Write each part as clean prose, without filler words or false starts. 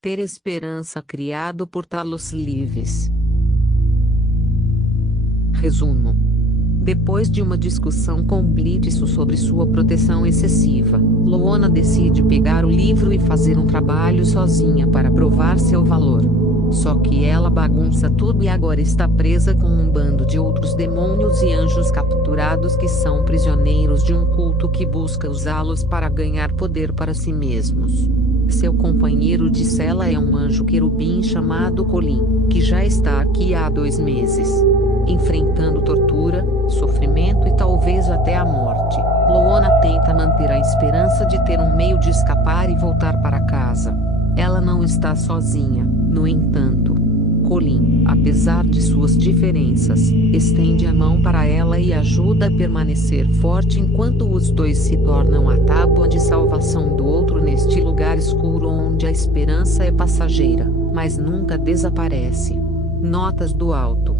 Ter esperança, criado por Talos Lives. Resumo. Depois de uma discussão com Blitz sobre sua proteção excessiva, Loona decide pegar o livro e fazer um trabalho sozinha para provar seu valor. Só que ela bagunça tudo e agora está presa com um bando de outros demônios e anjos capturados que são prisioneiros de um culto que busca usá-los para ganhar poder para si mesmos. Seu companheiro de cela é um anjo querubim chamado Colin, que já está aqui há 2 meses. Enfrentando tortura, sofrimento e talvez até a morte, Loona tenta manter a esperança de ter um meio de escapar e voltar para casa. Ela não está sozinha, no entanto. Colin, apesar de suas diferenças, estende a mão para ela e ajuda a permanecer forte enquanto os dois se tornam a tábua de salvação do outro neste lugar escuro onde a esperança é passageira, mas nunca desaparece. Notas do alto.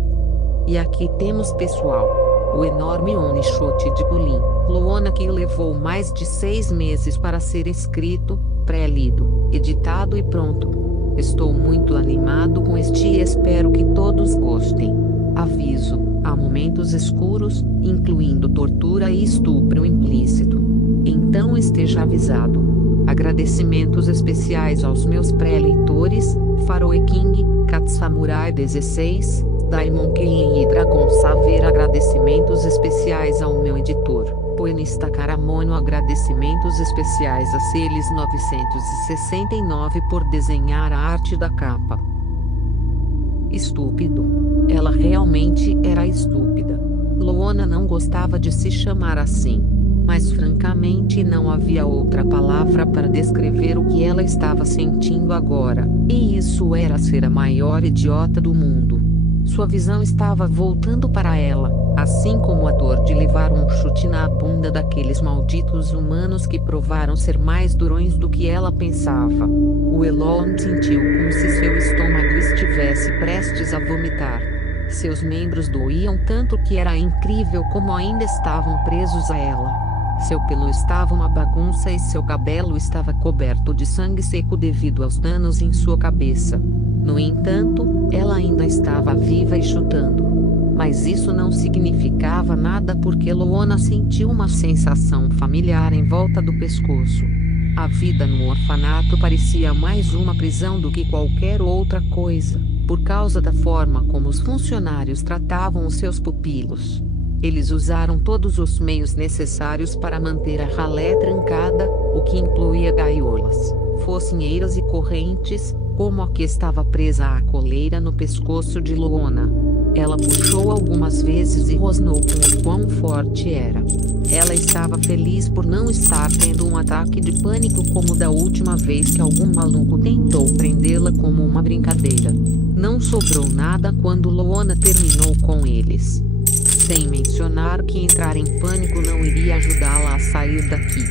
E aqui temos pessoal. O enorme one-shot de Colin, Loona, que levou mais de 6 meses para ser escrito, pré-lido, editado e pronto. Estou muito animado com este e espero que todos gostem. Aviso: há momentos escuros, incluindo tortura e estupro implícito. Então esteja avisado. Agradecimentos especiais aos meus pré-leitores, Faroe King, Cat Samurai 16, Daimon Ken e Dragon Saver. Agradecimentos especiais ao meu editor, Poenista Caramono. Agradecimentos especiais a Celes 969 por desenhar a arte da capa. Estúpido. Ela realmente era estúpida. Loona não gostava de se chamar assim. Mas francamente não havia outra palavra para descrever o que ela estava sentindo agora. E isso era ser a maior idiota do mundo. Sua visão estava voltando para ela, assim como a dor de levar um chute na bunda daqueles malditos humanos que provaram ser mais durões do que ela pensava. O Elon sentiu como se seu estômago estivesse prestes a vomitar. Seus membros doíam tanto que era incrível como ainda estavam presos a ela. Seu pelo estava uma bagunça e seu cabelo estava coberto de sangue seco devido aos danos em sua cabeça. No entanto, ela ainda estava viva e chutando. Mas isso não significava nada porque Loona sentiu uma sensação familiar em volta do pescoço. A vida no orfanato parecia mais uma prisão do que qualquer outra coisa, por causa da forma como os funcionários tratavam os seus pupilos. Eles usaram todos os meios necessários para manter a ralé trancada, o que incluía gaiolas, focinheiras e correntes, como a que estava presa à coleira no pescoço de Loona. Ela puxou algumas vezes e rosnou com o quão forte era. Ela estava feliz por não estar tendo um ataque de pânico como da última vez que algum maluco tentou prendê-la como uma brincadeira. Não sobrou nada quando Loona terminou com eles. Sem mencionar que entrar em pânico não iria ajudá-la a sair daqui.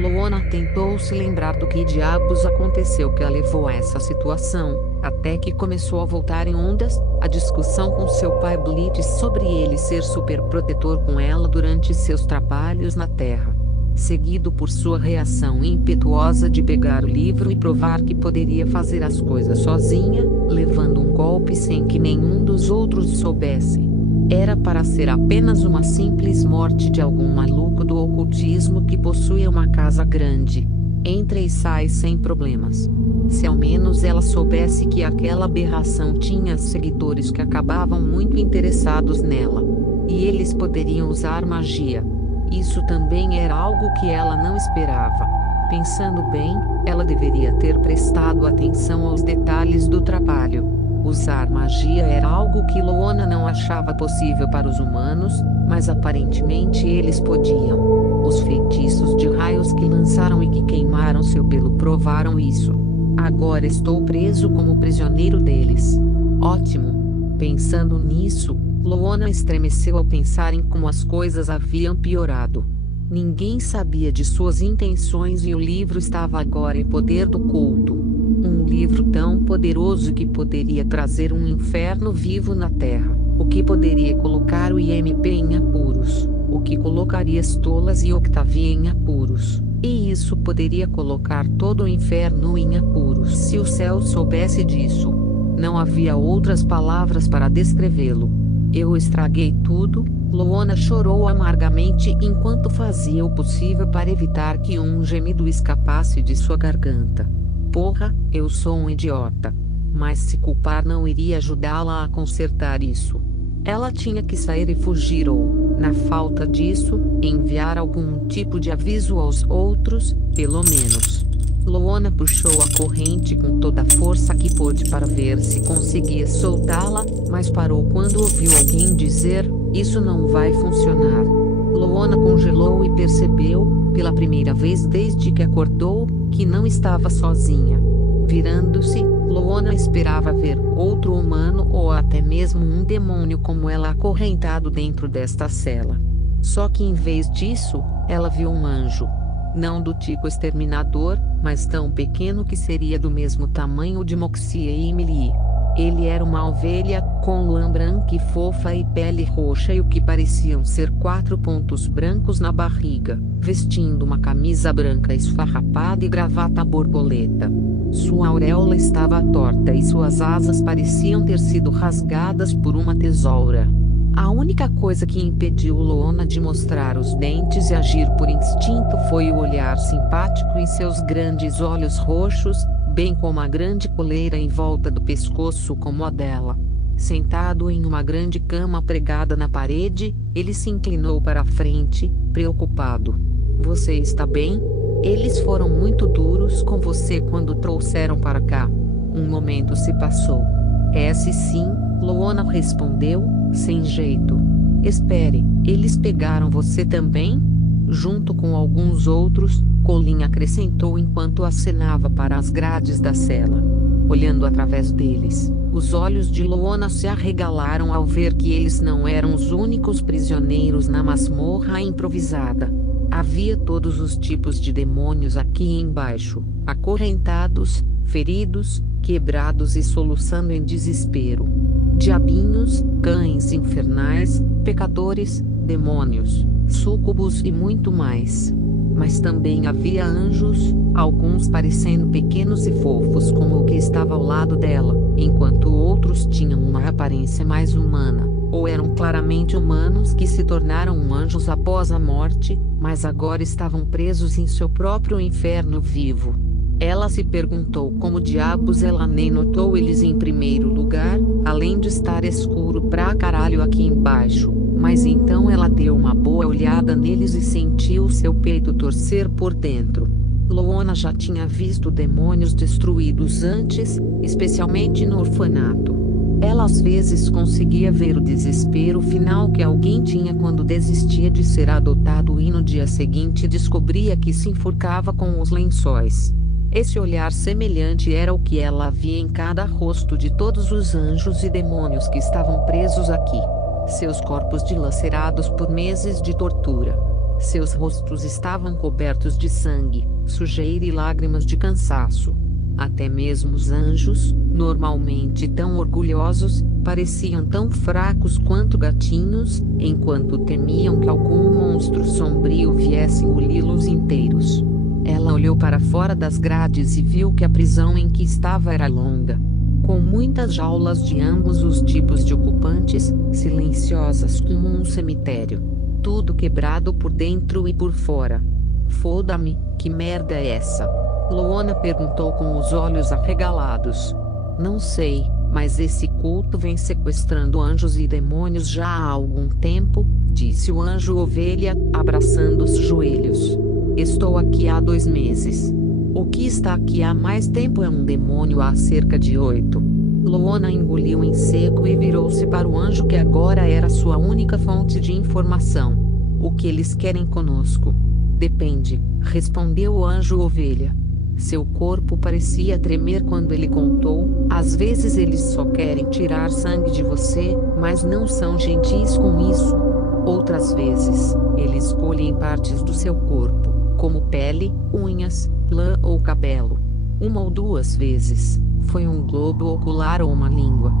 Loona tentou se lembrar do que diabos aconteceu que a levou a essa situação, até que começou a voltar em ondas, a discussão com seu pai Blitz sobre ele ser super protetor com ela durante seus trabalhos na Terra. Seguido por sua reação impetuosa de pegar o livro e provar que poderia fazer as coisas sozinha, levando um golpe sem que nenhum dos outros soubesse. Era para ser apenas uma simples morte de algum maluco do ocultismo que possuía uma casa grande. Entra e sai sem problemas. Se ao menos ela soubesse que aquela aberração tinha seguidores que acabavam muito interessados nela. E eles poderiam usar magia. Isso também era algo que ela não esperava. Pensando bem, ela deveria ter prestado atenção aos detalhes do trabalho. Usar magia era algo que Loona não achava possível para os humanos, mas aparentemente eles podiam. Os feitiços de raios que lançaram e que queimaram seu pelo provaram isso. Agora estou preso como prisioneiro deles. Ótimo! Pensando nisso, Loona estremeceu ao pensar em como as coisas haviam piorado. Ninguém sabia de suas intenções e o livro estava agora em poder do culto. Um livro tão poderoso que poderia trazer um inferno vivo na Terra, o que poderia colocar o IMP em apuros, o que colocaria Stolas e Octavia em apuros, E isso poderia colocar todo o inferno em apuros se o céu soubesse disso. Não havia outras palavras para descrevê-lo. Eu estraguei tudo. Loona chorou amargamente enquanto fazia o possível para evitar que um gemido escapasse de sua garganta. Porra, eu sou um idiota. Mas se culpar não iria ajudá-la a consertar isso. Ela tinha que sair e fugir ou, na falta disso, enviar algum tipo de aviso aos outros, pelo menos. Loona puxou a corrente com toda a força que pôde para ver se conseguia soltá-la, mas parou quando ouviu alguém dizer: "Isso não vai funcionar." Loona congelou e percebeu, pela primeira vez desde que acordou, que não estava sozinha. Virando-se, Loona esperava ver outro humano ou até mesmo um demônio como ela acorrentado dentro desta cela. Só que em vez disso, ela viu um anjo. Não do tipo exterminador, mas tão pequeno que seria do mesmo tamanho de Moxie e Emily. Ele era uma ovelha, com lã branca e fofa e pele roxa e o que pareciam ser 4 pontos brancos na barriga, vestindo uma camisa branca esfarrapada e gravata borboleta. Sua auréola estava torta e suas asas pareciam ter sido rasgadas por uma tesoura. A única coisa que impediu Loona de mostrar os dentes e agir por instinto foi o olhar simpático em seus grandes olhos roxos, bem como a grande coleira em volta do pescoço como a dela. Sentado em uma grande cama pregada na parede, ele se inclinou para a frente, preocupado. "Você está bem? Eles foram muito duros com você quando trouxeram para cá." Um momento se passou. Sim, Loona respondeu, sem jeito. "Espere, eles pegaram você também?" "Junto com alguns outros," Colin acrescentou enquanto acenava para as grades da cela. Olhando através deles, os olhos de Loona se arregalaram ao ver que eles não eram os únicos prisioneiros na masmorra improvisada. Havia todos os tipos de demônios aqui embaixo, acorrentados, feridos, quebrados e soluçando em desespero. Diabinhos, cães infernais, pecadores, demônios, súcubos e muito mais. Mas também havia anjos, alguns parecendo pequenos e fofos como o que estava ao lado dela, enquanto outros tinham uma aparência mais humana, ou eram claramente humanos que se tornaram anjos após a morte, mas agora estavam presos em seu próprio inferno vivo. Ela se perguntou como diabos ela nem notou eles em primeiro lugar, além de estar escuro pra caralho aqui embaixo. Mas então ela deu uma boa olhada neles e sentiu seu peito torcer por dentro. Loona já tinha visto demônios destruídos antes, especialmente no orfanato. Ela às vezes conseguia ver o desespero final que alguém tinha quando desistia de ser adotado e no dia seguinte descobria que se enforcava com os lençóis. Esse olhar semelhante era o que ela via em cada rosto de todos os anjos e demônios que estavam presos aqui. Seus corpos dilacerados por meses de tortura. Seus rostos estavam cobertos de sangue, sujeira e lágrimas de cansaço. Até mesmo os anjos, normalmente tão orgulhosos, pareciam tão fracos quanto gatinhos, enquanto temiam que algum monstro sombrio viesse engoli-los inteiros. Ela olhou para fora das grades e viu que a prisão em que estava era longa, com muitas jaulas de ambos os tipos de ocupantes, silenciosas como um cemitério. Tudo quebrado por dentro e por fora. "Foda-me, que merda é essa?" Loona perguntou com os olhos arregalados. "Não sei, mas esse culto vem sequestrando anjos e demônios já há algum tempo," disse o anjo ovelha, abraçando os joelhos. "Estou aqui há 2 meses. O que está aqui há mais tempo é um demônio há cerca de 8. Loona engoliu em seco e virou-se para o anjo que agora era sua única fonte de informação. "O que eles querem conosco?" "Depende," respondeu o anjo ovelha. Seu corpo parecia tremer quando ele contou. "Às vezes eles só querem tirar sangue de você, mas não são gentis com isso. Outras vezes, eles escolhem partes do seu corpo, como pele, unhas, lã ou cabelo. 1 ou 2 vezes, foi um globo ocular ou uma língua.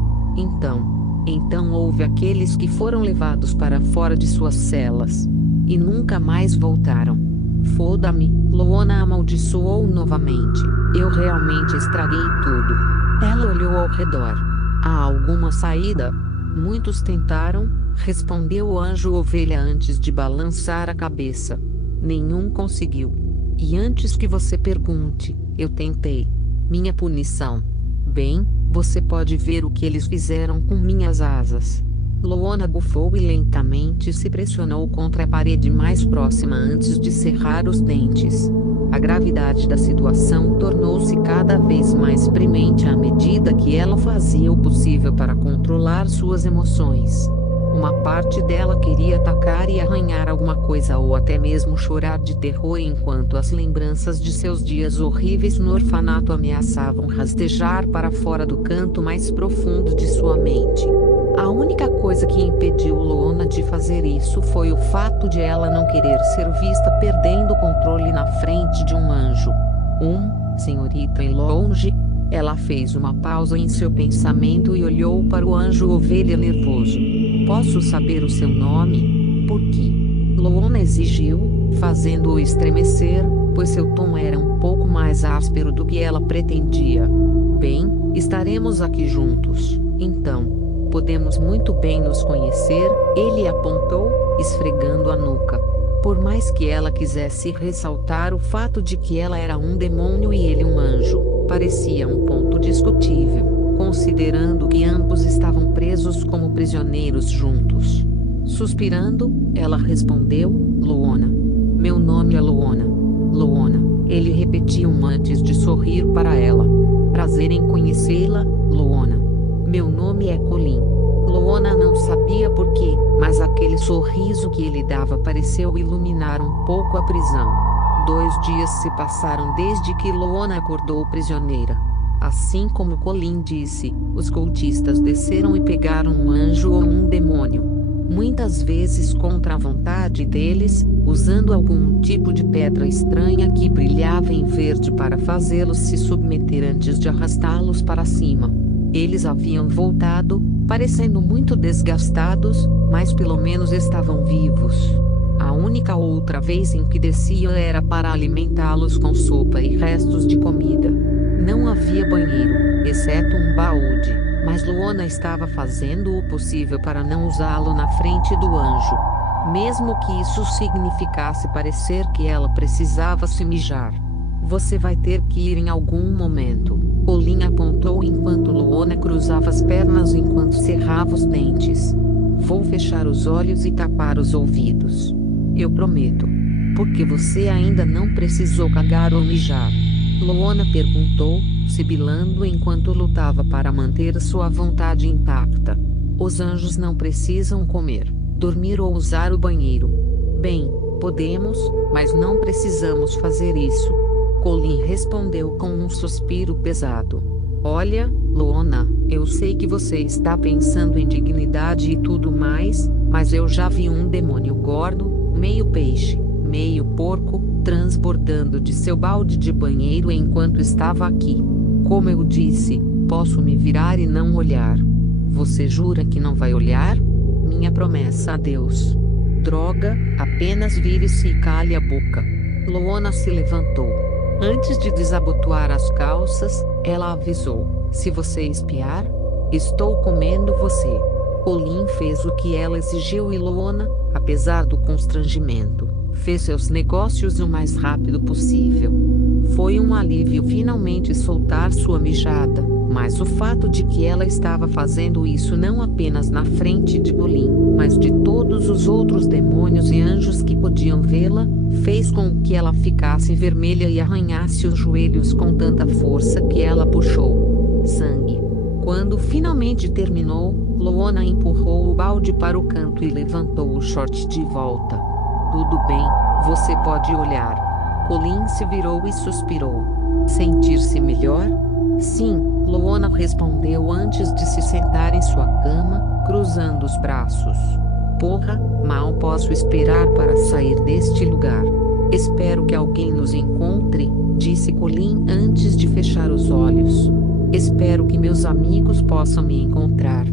Então houve aqueles que foram levados para fora de suas celas. E nunca mais voltaram. Foda-me, Luona amaldiçoou novamente. Eu realmente estraguei tudo. Ela olhou ao redor. Há alguma saída? Muitos tentaram, respondeu o anjo ovelha antes de balançar a cabeça. Nenhum conseguiu. E antes que você pergunte, eu tentei. Minha punição. Bem, você pode ver o que eles fizeram com minhas asas. Luona bufou e lentamente se pressionou contra a parede mais próxima antes de cerrar os dentes. A gravidade da situação tornou-se cada vez mais premente à medida que ela fazia o possível para controlar suas emoções. Uma parte dela queria atacar e arranhar alguma coisa ou até mesmo chorar de terror enquanto as lembranças de seus dias horríveis no orfanato ameaçavam rastejar para fora do canto mais profundo de sua mente. A única coisa que impediu Luona de fazer isso foi o fato de ela não querer ser vista perdendo o controle na frente de um anjo. Senhorita e longe. Ela fez uma pausa em seu pensamento e olhou para o anjo ovelha nervoso. Posso saber o seu nome? Por quê? Luona exigiu, fazendo-o estremecer, pois seu tom era um pouco mais áspero do que ela pretendia. Bem, estaremos aqui juntos, então. Podemos muito bem nos conhecer, ele apontou, esfregando a nuca. Por mais que ela quisesse ressaltar o fato de que ela era um demônio e ele um anjo, parecia um ponto discutível, considerando que ambos estavam presos como prisioneiros juntos. Suspirando, ela respondeu, Luona. Meu nome é Luona. Luona, ele repetiu antes de sorrir para ela. Prazer em conhecê-la, Luona. Meu nome é Colin. Luona não sabia por quê, mas aquele sorriso que ele dava pareceu iluminar um pouco a prisão. 2 dias se passaram desde que Luona acordou prisioneira. Assim como Colin disse, os cultistas desceram e pegaram um anjo ou um demônio. Muitas vezes contra a vontade deles, usando algum tipo de pedra estranha que brilhava em verde para fazê-los se submeter antes de arrastá-los para cima. Eles haviam voltado, parecendo muito desgastados, mas pelo menos estavam vivos. A única outra vez em que desciam era para alimentá-los com sopa e restos de comida. Não havia banheiro, exceto um balde, mas Luona estava fazendo o possível para não usá-lo na frente do anjo. Mesmo que isso significasse parecer que ela precisava se mijar. Você vai ter que ir em algum momento. Colin apontou enquanto Luona cruzava as pernas enquanto cerrava os dentes. Vou fechar os olhos e tapar os ouvidos. Eu prometo. Porque você ainda não precisou cagar ou mijar? Luona perguntou, sibilando enquanto lutava para manter sua vontade intacta. Os anjos não precisam comer, dormir ou usar o banheiro. Bem, podemos, mas não precisamos fazer isso. Colin respondeu com um suspiro pesado. Olha, Luona, eu sei que você está pensando em dignidade e tudo mais, mas eu já vi um demônio gordo, meio peixe, meio porco, transbordando de seu balde de banheiro enquanto estava aqui. Como eu disse, posso me virar e não olhar. Você jura que não vai olhar? Minha promessa a Deus. Droga, apenas vire-se e cale a boca. Luona se levantou. Antes de desabotoar as calças, ela avisou: se você espiar, estou comendo você. Colin fez o que ela exigiu e Luona, apesar do constrangimento, fez seus negócios o mais rápido possível. Foi um alívio finalmente soltar sua mijada, mas o fato de que ela estava fazendo isso não apenas na frente de Colin, mas de todos os outros demônios e anjos que podiam vê-la, fez com que ela ficasse vermelha e arranhasse os joelhos com tanta força que ela puxou sangue. Quando finalmente terminou, Luona empurrou o balde para o canto e levantou o short de volta. Tudo bem, você pode olhar. Colin se virou e suspirou. Sentir-se melhor? Sim, Luona respondeu antes de se sentar em sua cama, cruzando os braços. Porra, mal posso esperar para sair deste lugar. Espero que alguém nos encontre, disse Colin antes de fechar os olhos. Espero que meus amigos possam me encontrar.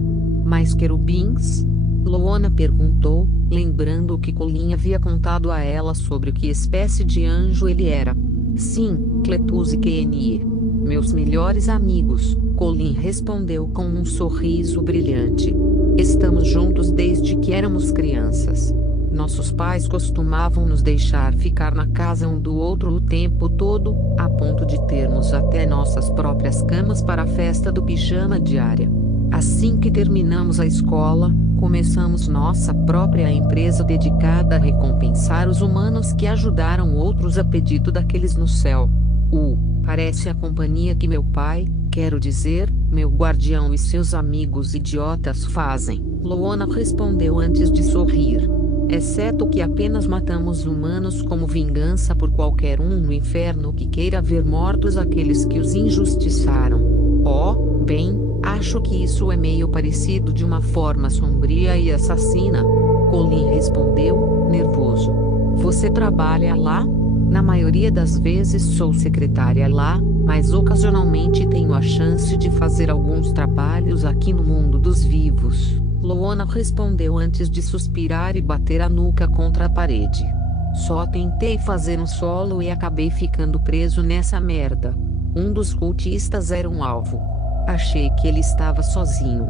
Mais querubins? Luona perguntou, lembrando o que Colin havia contado a ela sobre que espécie de anjo ele era. Sim, Cletus e Kenny. Meus melhores amigos, Colin respondeu com um sorriso brilhante. Estamos juntos desde que éramos crianças. Nossos pais costumavam nos deixar ficar na casa um do outro o tempo todo, a ponto de termos até nossas próprias camas para a festa do pijama diária. Assim que terminamos a escola, começamos nossa própria empresa dedicada a recompensar os humanos que ajudaram outros a pedido daqueles no céu. Parece a companhia que meu pai, quero dizer, meu guardião e seus amigos idiotas fazem, Loana respondeu antes de sorrir. Exceto que apenas matamos humanos como vingança por qualquer um no inferno que queira ver mortos aqueles que os injustiçaram. Oh, bem, acho que isso é meio parecido de uma forma sombria e assassina. Colin respondeu, nervoso. Você trabalha lá? Na maioria das vezes sou secretária lá, mas ocasionalmente tenho a chance de fazer alguns trabalhos aqui no mundo dos vivos. Loana respondeu antes de suspirar e bater a nuca contra a parede. Só tentei fazer um solo e acabei ficando preso nessa merda. Um dos cultistas era um alvo. Achei que ele estava sozinho.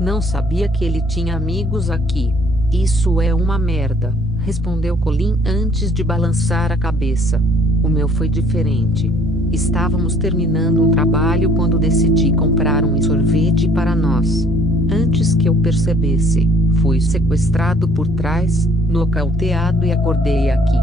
Não sabia que ele tinha amigos aqui. Isso é uma merda, respondeu Colin antes de balançar a cabeça. O meu foi diferente. Estávamos terminando um trabalho quando decidi comprar um sorvete para nós. Antes que eu percebesse, fui sequestrado por trás, nocauteado e acordei aqui.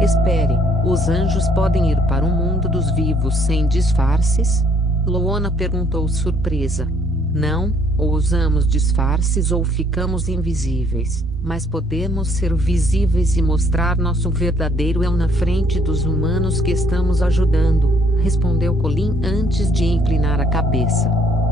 Espere, os anjos podem ir para o mundo dos vivos sem disfarces? Loana perguntou surpresa. Não, ou usamos disfarces ou ficamos invisíveis, mas podemos ser visíveis e mostrar nosso verdadeiro eu na frente dos humanos que estamos ajudando, respondeu Colin antes de inclinar a cabeça.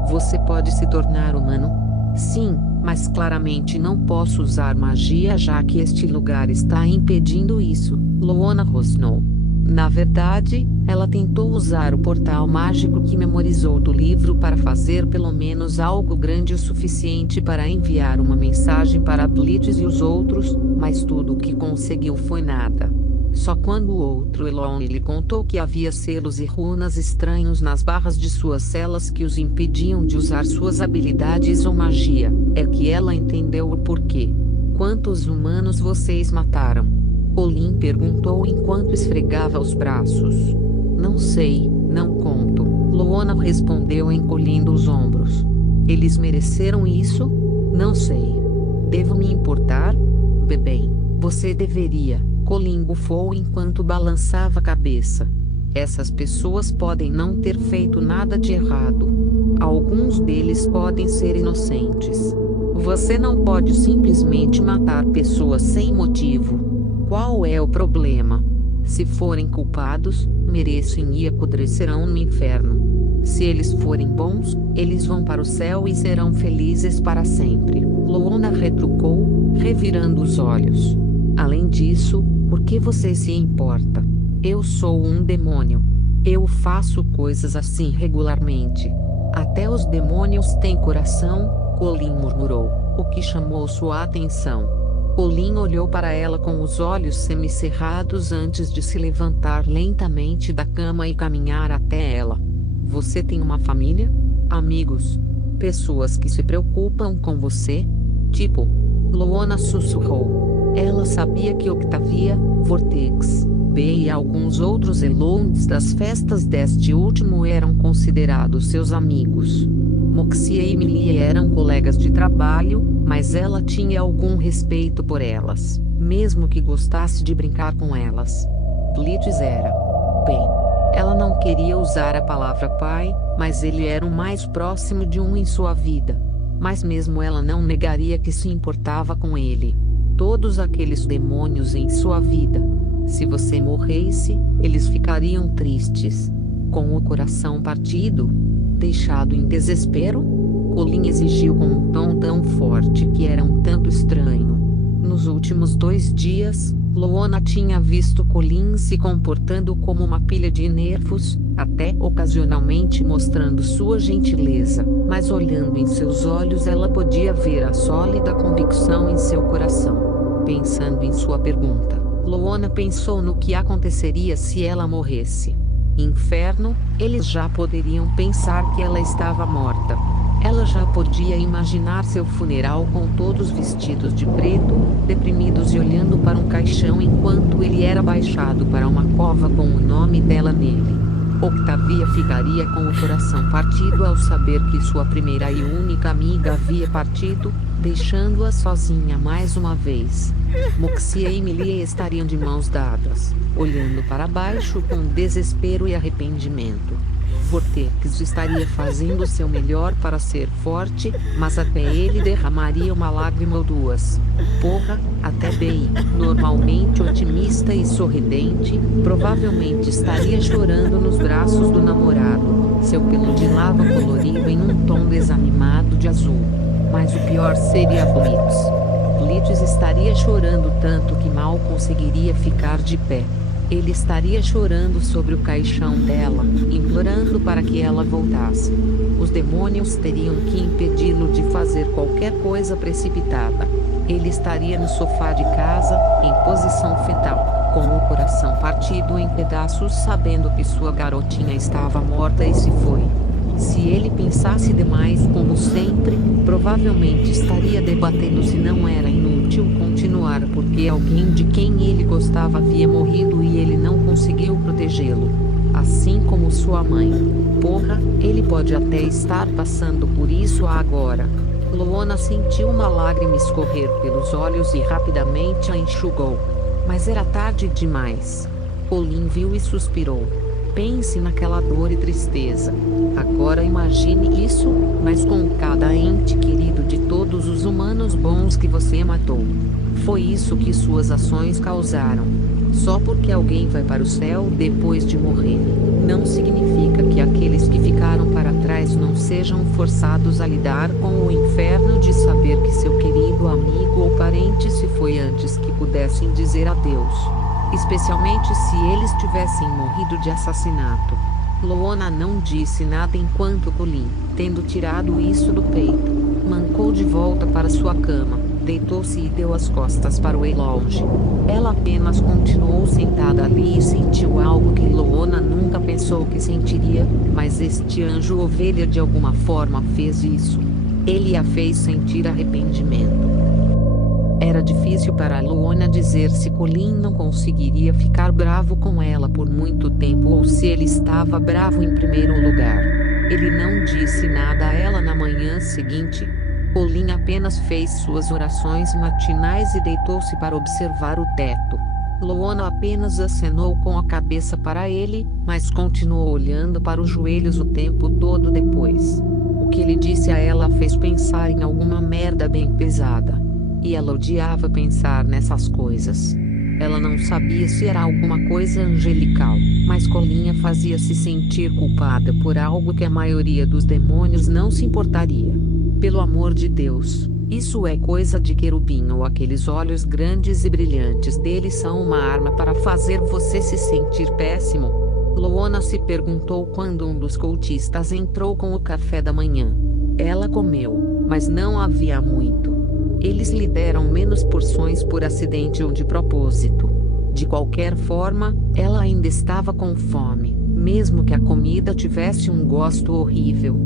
Você pode se tornar humano? Sim, mas claramente não posso usar magia já que este lugar está impedindo isso, Loana rosnou. Na verdade, ela tentou usar o portal mágico que memorizou do livro para fazer pelo menos algo grande o suficiente para enviar uma mensagem para Blitz e os outros, mas tudo o que conseguiu foi nada. Só quando o outro Elon lhe contou que havia selos e runas estranhos nas barras de suas celas que os impediam de usar suas habilidades ou magia, é que ela entendeu o porquê. Quantos humanos vocês mataram? Colin perguntou enquanto esfregava os braços. Não sei, não conto, Loana respondeu encolhendo os ombros. Eles mereceram isso? Não sei. Devo me importar? Bem, você deveria. Colin bufou enquanto balançava a cabeça. Essas pessoas podem não ter feito nada de errado. Alguns deles podem ser inocentes. Você não pode simplesmente matar pessoas sem motivo. Qual é o problema? Se forem culpados, merecem e apodrecerão no inferno. Se eles forem bons, eles vão para o céu e serão felizes para sempre. Loana retrucou, revirando os olhos. Além disso, por que você se importa? Eu sou um demônio. Eu faço coisas assim regularmente. Até os demônios têm coração, Colin murmurou, o que chamou sua atenção. Colin olhou para ela com os olhos semicerrados antes de se levantar lentamente da cama e caminhar até ela. Você tem uma família? Amigos? Pessoas que se preocupam com você? Tipo? Loana sussurrou. Ela sabia que Octavia, Vortex, B e alguns outros Elons das festas deste último eram considerados seus amigos. Moxie e Emily eram colegas de trabalho, mas ela tinha algum respeito por elas, mesmo que gostasse de brincar com elas. Blitz era. Bem, ela não queria usar a palavra pai, mas ele era o mais próximo de um em sua vida. Mas mesmo ela não negaria que se importava com ele. Todos aqueles demônios em sua vida. Se você morresse, eles ficariam tristes. Com o coração partido, deixado em desespero? Colin exigiu com um tom tão forte que era um tanto estranho. Nos últimos 2 dias, Loana tinha visto Colin se comportando como uma pilha de nervos, até ocasionalmente mostrando sua gentileza, mas olhando em seus olhos ela podia ver a sólida convicção em seu coração. pensando em sua pergunta. Loona pensou no que aconteceria se ela morresse. Inferno, eles já poderiam pensar que ela estava morta. Ela já podia imaginar seu funeral com todos vestidos de preto, deprimidos e olhando para um caixão enquanto ele era baixado para uma cova com o nome dela nele. Octavia ficaria com o coração partido ao saber que sua primeira e única amiga havia partido, deixando-a sozinha mais uma vez. Moxie e Millie estariam de mãos dadas, olhando para baixo com desespero e arrependimento. Vortex estaria fazendo seu melhor para ser forte, mas até ele derramaria uma lágrima ou duas. Porra, até Bey, normalmente otimista e sorridente, provavelmente estaria chorando nos braços do namorado, seu pelo de lava colorido em um tom desanimado de azul. Mas o pior seria Blitz. Blitz estaria chorando tanto que mal conseguiria ficar de pé. Ele estaria chorando sobre o caixão dela, implorando para que ela voltasse. Os demônios teriam que impedi-lo de fazer qualquer coisa precipitada. Ele estaria no sofá de casa, em posição fetal, com o coração partido em pedaços, sabendo que sua garotinha estava morta e se foi. Se ele pensasse demais, como sempre, provavelmente estaria debatendo se não era inútil continuar porque alguém de quem ele gostava havia morrido e ele não conseguiu protegê-lo. Assim como sua mãe. Porra, ele pode até estar passando por isso agora. Loona sentiu uma lágrima escorrer pelos olhos e rapidamente a enxugou. Mas era tarde demais. Colin viu e suspirou. Pense naquela dor e tristeza. Agora imagine isso, mas com cada ente querido de todos os humanos bons que você matou. Foi isso que suas ações causaram. Só porque alguém vai para o céu depois de morrer, não significa que aqueles que ficaram para trás não sejam forçados a lidar com o inferno de saber que seu querido amigo ou parente se foi antes que pudessem dizer adeus. Especialmente se eles tivessem morrido de assassinato. Loona não disse nada enquanto Colin, tendo tirado isso do peito, mancou de volta para sua cama, deitou-se e deu as costas para o longe. Ela apenas continuou sentada ali e sentiu algo que Loona nunca pensou que sentiria, mas este anjo ovelha de alguma forma fez isso. Ele a fez sentir arrependimento. Era difícil para Loona dizer se Colin não conseguiria ficar bravo com ela por muito tempo ou se ele estava bravo em primeiro lugar. Ele não disse nada a ela na manhã seguinte. Colin apenas fez suas orações matinais e deitou-se para observar o teto. Loona apenas acenou com a cabeça para ele, mas continuou olhando para os joelhos o tempo todo depois. O que ele disse a ela a fez pensar em alguma merda bem pesada. E ela odiava pensar nessas coisas. Ela não sabia se era alguma coisa angelical, mas Colin a fazia se sentir culpada por algo que a maioria dos demônios não se importaria. Pelo amor de Deus, isso é coisa de querubim ou aqueles olhos grandes e brilhantes deles são uma arma para fazer você se sentir péssimo? Loona se perguntou quando um dos cultistas entrou com o café da manhã. Ela comeu, mas não havia muito. Eles lhe deram menos porções por acidente ou de propósito. De qualquer forma, ela ainda estava com fome, mesmo que a comida tivesse um gosto horrível.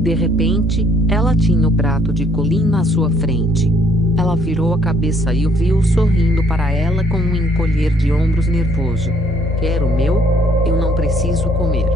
De repente, ela tinha o prato de Colin na sua frente. Ela virou a cabeça e o viu sorrindo para ela com um encolher de ombros nervoso. Quer o meu? Eu não preciso comer.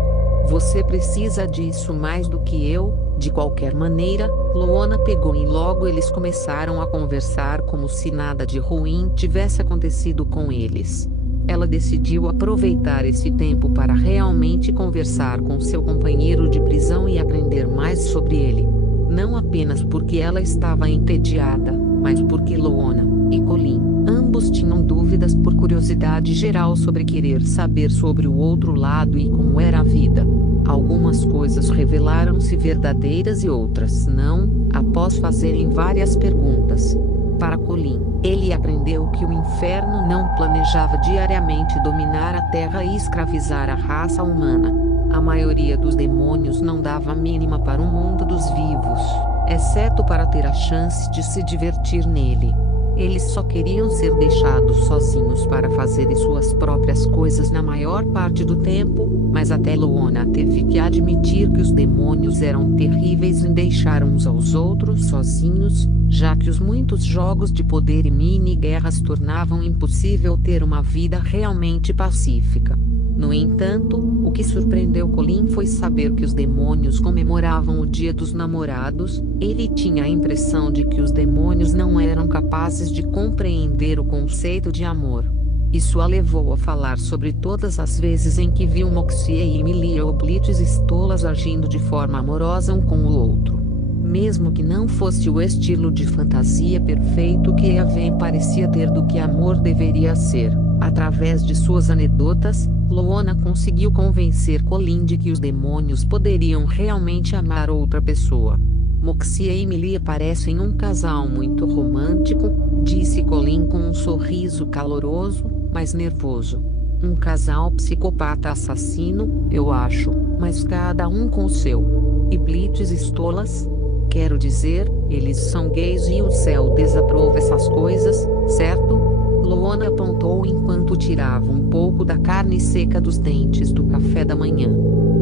Você precisa disso mais do que eu. De qualquer maneira, Loona pegou e logo eles começaram a conversar como se nada de ruim tivesse acontecido com eles. Ela decidiu aproveitar esse tempo para realmente conversar com seu companheiro de prisão e aprender mais sobre ele. Não apenas porque ela estava entediada, mas porque Loona e Colin, ambos tinham dúvidas por curiosidade geral sobre querer saber sobre o outro lado e como era a vida. Algumas coisas revelaram-se verdadeiras e outras não, após fazerem várias perguntas. Para Colin, ele aprendeu que o inferno não planejava diariamente dominar a Terra e escravizar a raça humana. A maioria dos demônios não dava a mínima para o mundo dos vivos, exceto para ter a chance de se divertir nele. Eles só queriam ser deixados sozinhos para fazerem suas próprias coisas na maior parte do tempo, mas até Luona teve que admitir que os demônios eram terríveis em deixar uns aos outros sozinhos, já que os muitos jogos de poder e mini-guerras tornavam impossível ter uma vida realmente pacífica. No entanto, o que surpreendeu Colin foi saber que os demônios comemoravam o Dia dos Namorados. Ele tinha a impressão de que os demônios não eram capazes de compreender o conceito de amor. Isso a levou a falar sobre todas as vezes em que viu Moxie e Emilia Oblites tolas agindo de forma amorosa um com o outro. Mesmo que não fosse o estilo de fantasia perfeito que Evan parecia ter do que amor deveria ser, através de suas anedotas, Luona conseguiu convencer Colin de que os demônios poderiam realmente amar outra pessoa. Moxie e Emilia parecem um casal muito romântico, disse Colin com um sorriso caloroso, mas nervoso. Um casal psicopata assassino, eu acho, mas cada um com o seu. E Blitz estolas? Quero dizer, eles são gays e o céu desaprova essas coisas, certo? Luona apontou enquanto tirava um pouco da carne seca dos dentes do café da manhã.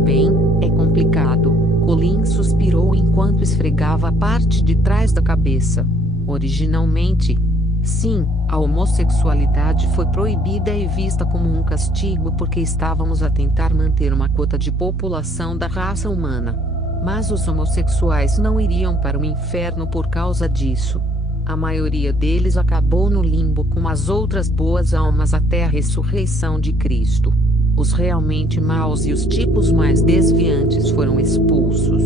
Bem, é complicado. Colin suspirou enquanto esfregava a parte de trás da cabeça. Originalmente, sim, a homossexualidade foi proibida e vista como um castigo porque estávamos a tentar manter uma cota de população da raça humana. Mas os homossexuais não iriam para o inferno por causa disso. A maioria deles acabou no limbo com as outras boas almas até a ressurreição de Cristo. Os realmente maus e os tipos mais desviantes foram expulsos.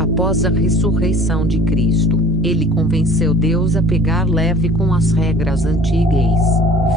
Após a ressurreição de Cristo, ele convenceu Deus a pegar leve com as regras antigas,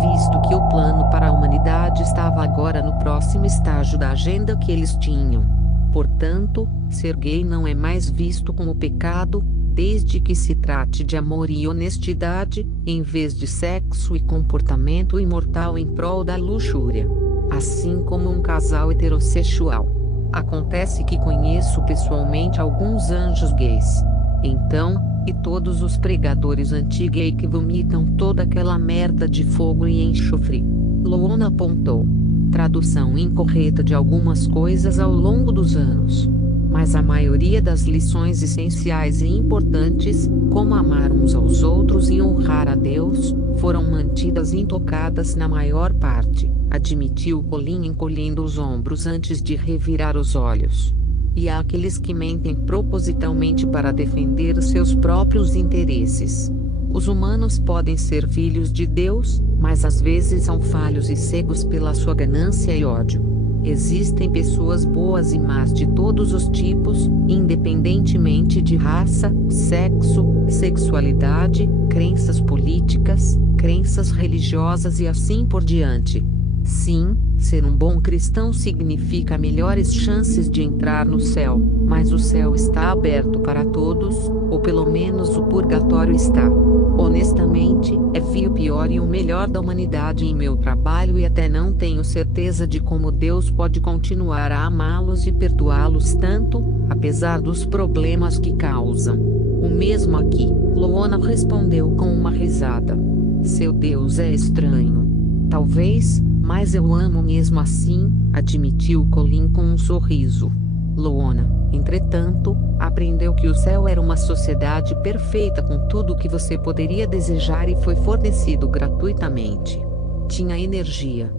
visto que o plano para a humanidade estava agora no próximo estágio da agenda que eles tinham. Portanto, ser gay não é mais visto como pecado, desde que se trate de amor e honestidade, em vez de sexo e comportamento imortal em prol da luxúria. Assim como um casal heterossexual. Acontece que conheço pessoalmente alguns anjos gays. Então, e todos os pregadores anti-gay que vomitam toda aquela merda de fogo e enxofre. Luona apontou. Tradução incorreta de algumas coisas ao longo dos anos. Mas a maioria das lições essenciais e importantes, como amar uns aos outros e honrar a Deus, foram mantidas intocadas na maior parte, admitiu Colin encolhendo os ombros antes de revirar os olhos. E há aqueles que mentem propositalmente para defender seus próprios interesses. Os humanos podem ser filhos de Deus, mas às vezes são falhos e cegos pela sua ganância e ódio. Existem pessoas boas e más de todos os tipos, independentemente de raça, sexo, sexualidade, crenças políticas, crenças religiosas e assim por diante. Sim, ser um bom cristão significa melhores chances de entrar no céu, mas o céu está aberto para todos, ou pelo menos o purgatório está. Honestamente, vi o pior e o melhor da humanidade em meu trabalho e até não tenho certeza de como Deus pode continuar a amá-los e perdoá-los tanto, apesar dos problemas que causam. O mesmo aqui, Luona respondeu com uma risada. Seu Deus é estranho. Talvez, mas eu amo mesmo assim, admitiu Colin com um sorriso. Luona, entretanto, aprendeu que o céu era uma sociedade perfeita com tudo o que você poderia desejar e foi fornecido gratuitamente. Tinha energia,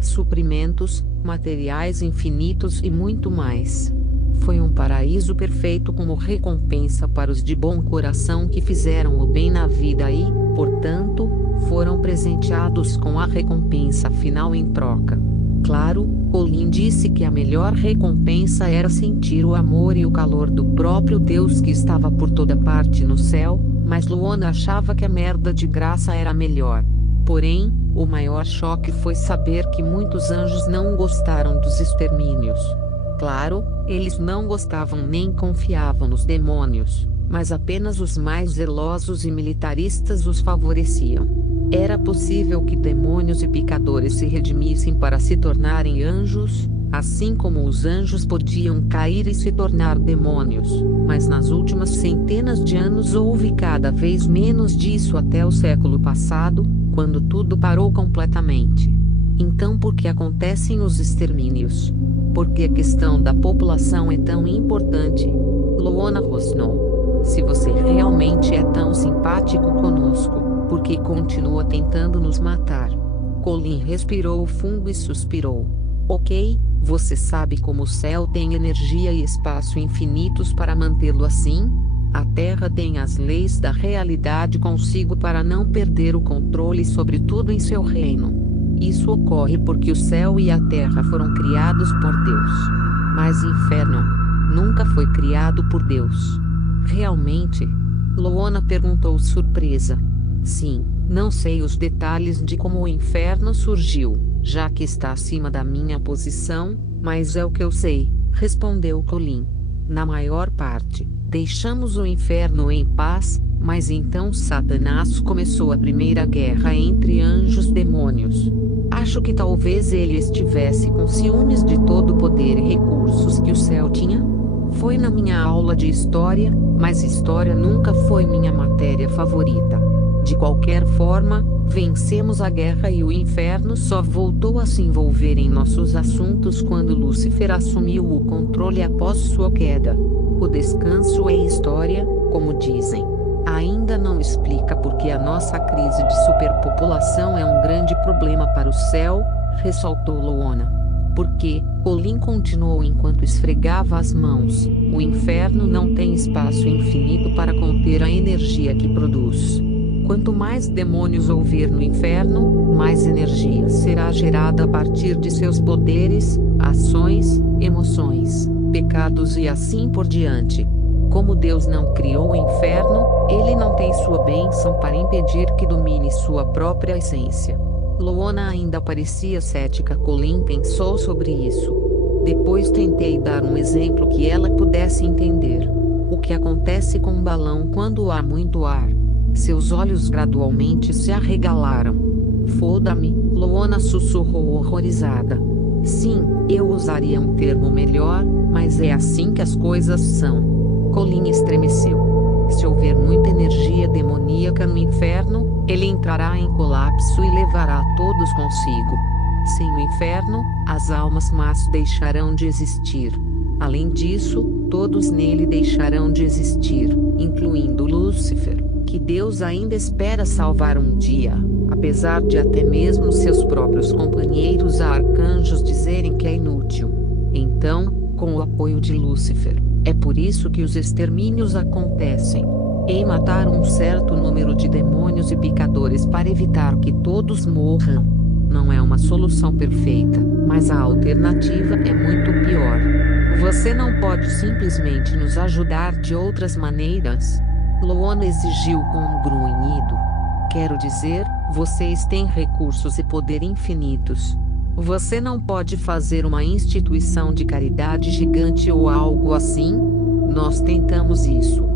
suprimentos, materiais infinitos e muito mais. Foi um paraíso perfeito como recompensa para os de bom coração que fizeram o bem na vida e, portanto, foram presenteados com a recompensa final em troca. Claro, Colin disse que a melhor recompensa era sentir o amor e o calor do próprio Deus que estava por toda parte no céu, mas Luona achava que a merda de graça era melhor. Porém, o maior choque foi saber que muitos anjos não gostaram dos extermínios. Claro, eles não gostavam nem confiavam nos demônios, mas apenas os mais zelosos e militaristas os favoreciam. Era possível que demônios e pecadores se redimissem para se tornarem anjos? Assim como os anjos podiam cair e se tornar demônios, mas nas últimas centenas de anos houve cada vez menos disso até o século passado, quando tudo parou completamente. Então por que acontecem os extermínios? Por que a questão da população é tão importante? Loona rosnou. Se você realmente é tão simpático conosco, por que continua tentando nos matar? Colin respirou fundo e suspirou. Ok, você sabe como o céu tem energia e espaço infinitos para mantê-lo assim? A Terra tem as leis da realidade consigo para não perder o controle sobre tudo em seu reino. Isso ocorre porque o céu e a terra foram criados por Deus. Mas o inferno nunca foi criado por Deus. Realmente? Loona perguntou surpresa. Sim, não sei os detalhes de como o inferno surgiu, já que está acima da minha posição, mas é o que eu sei, respondeu Colin. Na maior parte, deixamos o inferno em paz, mas então Satanás começou a primeira guerra entre anjos e demônios. Acho que talvez ele estivesse com ciúmes de todo o poder e recursos que o céu tinha. Foi na minha aula de história, mas história nunca foi minha matéria favorita. De qualquer forma, vencemos a guerra e o inferno só voltou a se envolver em nossos assuntos quando Lúcifer assumiu o controle após sua queda. O descanso é história, como dizem. Ainda não explica por que a nossa crise de superpopulação é um grande problema para o céu, ressaltou Loona. Porque, Colin continuou enquanto esfregava as mãos, o inferno não tem espaço infinito para conter a energia que produz. Quanto mais demônios houver no inferno, mais energia será gerada a partir de seus poderes, ações, emoções, pecados e assim por diante. Como Deus não criou o inferno, ele não tem sua bênção para impedir que domine sua própria essência. Loona ainda parecia cética. Colin pensou sobre isso. Depois tentei dar um exemplo que ela pudesse entender. O que acontece com um balão quando há muito ar? Seus olhos gradualmente se arregalaram. Foda-me, Loona sussurrou horrorizada. Sim, eu usaria um termo melhor, mas é assim que as coisas são. Colin estremeceu. Se houver muita energia demoníaca no inferno, ele entrará em colapso e levará todos consigo. Sem o inferno, as almas más deixarão de existir. Além disso, todos nele deixarão de existir, incluindo Lúcifer, que Deus ainda espera salvar um dia, apesar de até mesmo seus próprios companheiros arcanjos dizerem que é inútil. Então, com o apoio de Lúcifer, é por isso que os extermínios acontecem. E matar um certo número de demônios e pecadores para evitar que todos morram. Não é uma solução perfeita, mas a alternativa é muito pior. Você não pode simplesmente nos ajudar de outras maneiras? Loona exigiu com um grunhido. Quero dizer, vocês têm recursos e poder infinitos. Você não pode fazer uma instituição de caridade gigante ou algo assim? Nós tentamos isso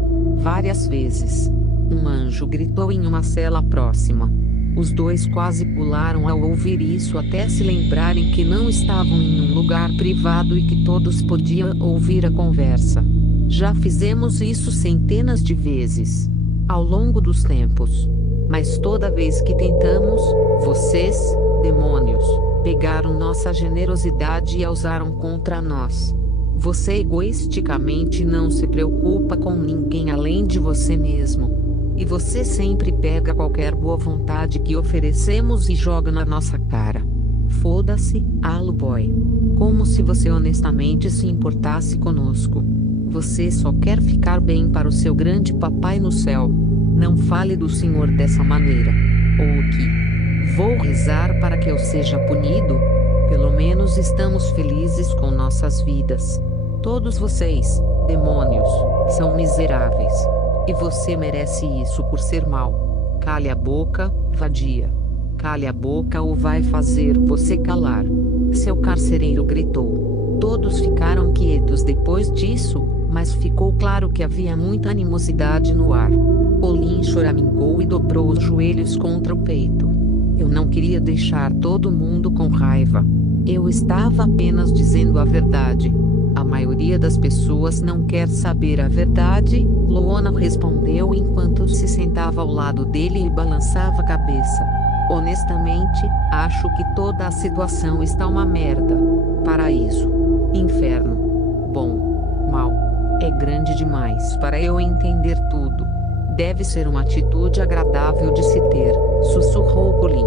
várias vezes. Um anjo gritou em uma cela próxima. Os dois quase pularam ao ouvir isso até se lembrarem que não estavam em um lugar privado e que todos podiam ouvir a conversa. Já fizemos isso centenas de vezes, ao longo dos tempos. Mas toda vez que tentamos, vocês, demônios, pegaram nossa generosidade e a usaram contra nós. Você egoisticamente não se preocupa com ninguém além de você mesmo. E você sempre pega qualquer boa vontade que oferecemos e joga na nossa cara. Foda-se, Aluboy. Como se você honestamente se importasse conosco. Você só quer ficar bem para o seu grande papai no céu. Não fale do Senhor dessa maneira. Ou o que? Vou rezar para que eu seja punido? Pelo menos estamos felizes com nossas vidas. Todos vocês, demônios, são miseráveis. E você merece isso por ser mau. Cale a boca, vadia. Cale a boca ou vai fazer você calar. Seu carcereiro gritou. Todos ficaram quietos depois disso, mas ficou claro que havia muita animosidade no ar. Colin choramingou e dobrou os joelhos contra o peito. Eu não queria deixar todo mundo com raiva. Eu estava apenas dizendo a verdade. A maioria das pessoas não quer saber a verdade, Luana respondeu enquanto se sentava ao lado dele e balançava a cabeça. Honestamente, acho que toda a situação está uma merda. Paraíso. Inferno. Bom. Mal. É grande demais para eu entender tudo. Deve ser uma atitude agradável de se ter, sussurrou Colin.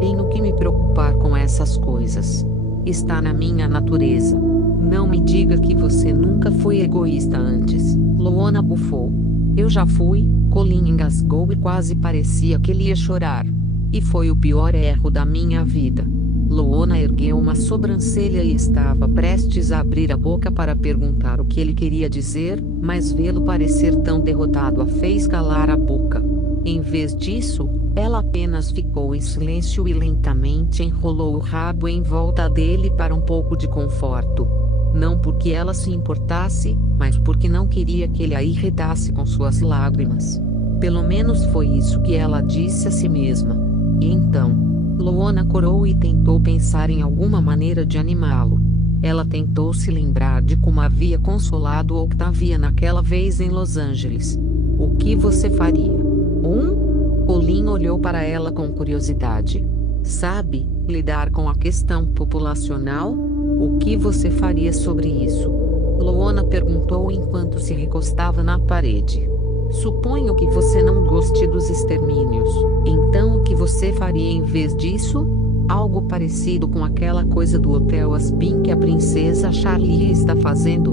Tenho que me preocupar com essas coisas. Está na minha natureza. Não me diga que você nunca foi egoísta antes, Luana bufou. Eu já fui, Colin engasgou e quase parecia que ele ia chorar. E foi o pior erro da minha vida. Luana ergueu uma sobrancelha e estava prestes a abrir a boca para perguntar o que ele queria dizer, mas vê-lo parecer tão derrotado a fez calar a boca. Em vez disso, ela apenas ficou em silêncio e lentamente enrolou o rabo em volta dele para um pouco de conforto. Não porque ela se importasse, mas porque não queria que ele a irritasse com suas lágrimas. Pelo menos foi isso que ela disse a si mesma. E então, Luana corou e tentou pensar em alguma maneira de animá-lo. Ela tentou se lembrar de como havia consolado Octavia naquela vez em Los Angeles. O que você faria? Colin olhou para ela com curiosidade. Sabe, lidar com a questão populacional? O que você faria sobre isso? Luana perguntou enquanto se recostava na parede. Suponho que você não goste dos extermínios. Então o que você faria em vez disso? Algo parecido com aquela coisa do Hotel Aspen que a princesa Charlie está fazendo?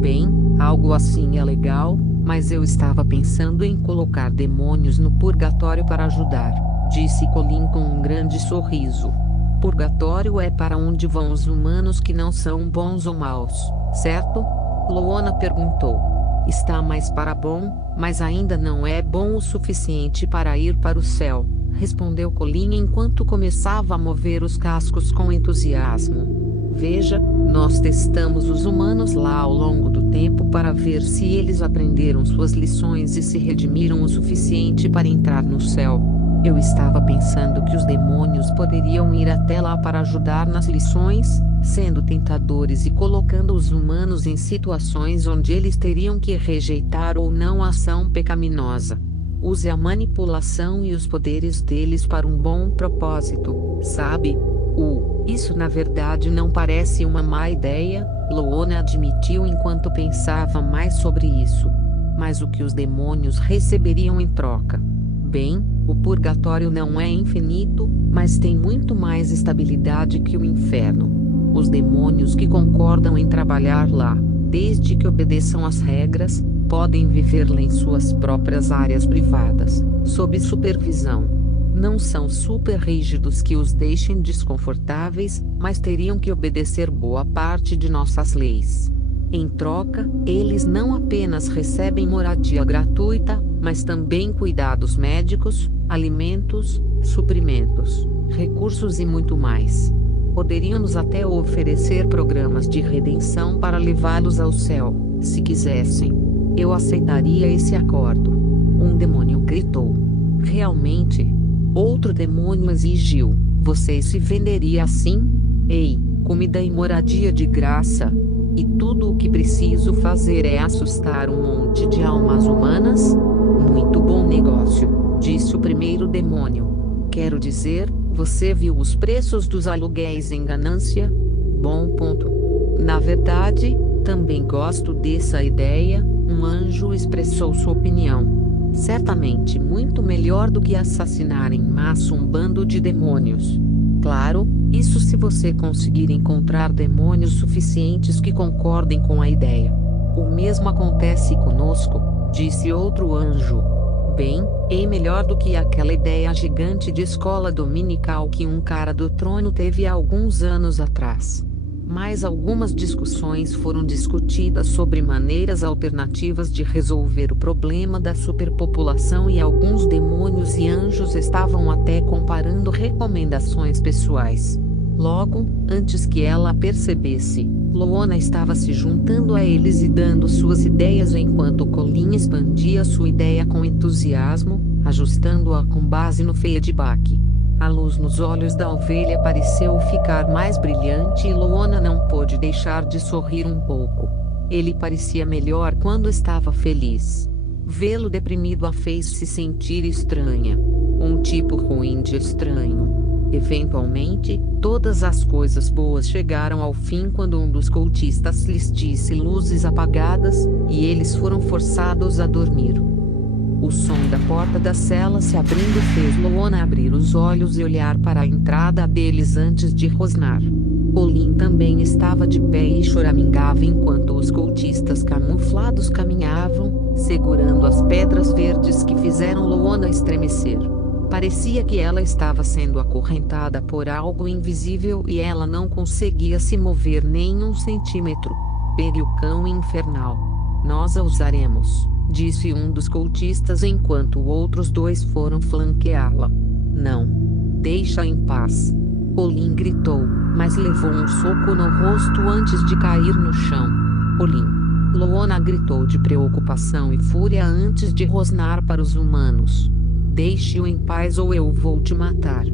Bem, algo assim é legal, mas eu estava pensando em colocar demônios no purgatório para ajudar, disse Colin com um grande sorriso. Purgatório é para onde vão os humanos que não são bons ou maus, certo? Luana perguntou. Está mais para bom, mas ainda não é bom o suficiente para ir para o céu, respondeu Colin enquanto começava a mover os cascos com entusiasmo. Veja, nós testamos os humanos lá ao longo do tempo para ver se eles aprenderam suas lições e se redimiram o suficiente para entrar no céu. Eu estava pensando que os demônios poderiam ir até lá para ajudar nas lições, sendo tentadores e colocando os humanos em situações onde eles teriam que rejeitar ou não a ação pecaminosa. Use a manipulação e os poderes deles para um bom propósito, sabe? Isso na verdade não parece uma má ideia, Luana admitiu enquanto pensava mais sobre isso. Mas o que os demônios receberiam em troca? Bem, o purgatório não é infinito, mas tem muito mais estabilidade que o inferno. Os demônios que concordam em trabalhar lá, desde que obedeçam às regras, podem viver lá em suas próprias áreas privadas, sob supervisão. Não são super rígidos que os deixem desconfortáveis, mas teriam que obedecer boa parte de nossas leis. Em troca, eles não apenas recebem moradia gratuita, mas também cuidados médicos, alimentos, suprimentos, recursos e muito mais. Poderíamos até oferecer programas de redenção para levá-los ao céu, se quisessem. Eu aceitaria esse acordo. Um demônio gritou. Realmente? Outro demônio exigiu. Você se venderia assim? Ei, comida e moradia de graça. E tudo o que preciso fazer é assustar um monte de almas humanas? Muito bom negócio, disse o primeiro demônio. Quero dizer, você viu os preços dos aluguéis em Ganância? Bom ponto. Na verdade, também gosto dessa ideia, um anjo expressou sua opinião. Certamente muito melhor do que assassinar em massa um bando de demônios. Claro, isso se você conseguir encontrar demônios suficientes que concordem com a ideia. O mesmo acontece conosco, disse outro anjo. Bem, é melhor do que aquela ideia gigante de escola dominical que um cara do trono teve há alguns anos atrás. Mas algumas discussões foram discutidas sobre maneiras alternativas de resolver o problema da superpopulação e alguns demônios e anjos estavam até comparando recomendações pessoais. Logo, antes que ela percebesse, Luana estava se juntando a eles e dando suas ideias enquanto Colin expandia sua ideia com entusiasmo, ajustando-a com base no feedback. A luz nos olhos da ovelha pareceu ficar mais brilhante e Luona não pôde deixar de sorrir um pouco. Ele parecia melhor quando estava feliz. Vê-lo deprimido a fez se sentir estranha. Um tipo ruim de estranho. Eventualmente, todas as coisas boas chegaram ao fim quando um dos cultistas lhes disse luzes apagadas, e eles foram forçados a dormir. O som da porta da cela se abrindo fez Luona abrir os olhos e olhar para a entrada deles antes de rosnar. Colin também estava de pé e choramingava enquanto os cultistas camuflados caminhavam, segurando as pedras verdes que fizeram Luona estremecer. Parecia que ela estava sendo acorrentada por algo invisível e ela não conseguia se mover nem um centímetro. Pegue o cão infernal. Nós a usaremos, disse um dos cultistas enquanto outros dois foram flanqueá-la. Não. Deixa em paz. Colin gritou, mas levou um soco no rosto antes de cair no chão. Colin. Luona gritou de preocupação e fúria antes de rosnar para os humanos. Deixe-o em paz ou eu vou te matar.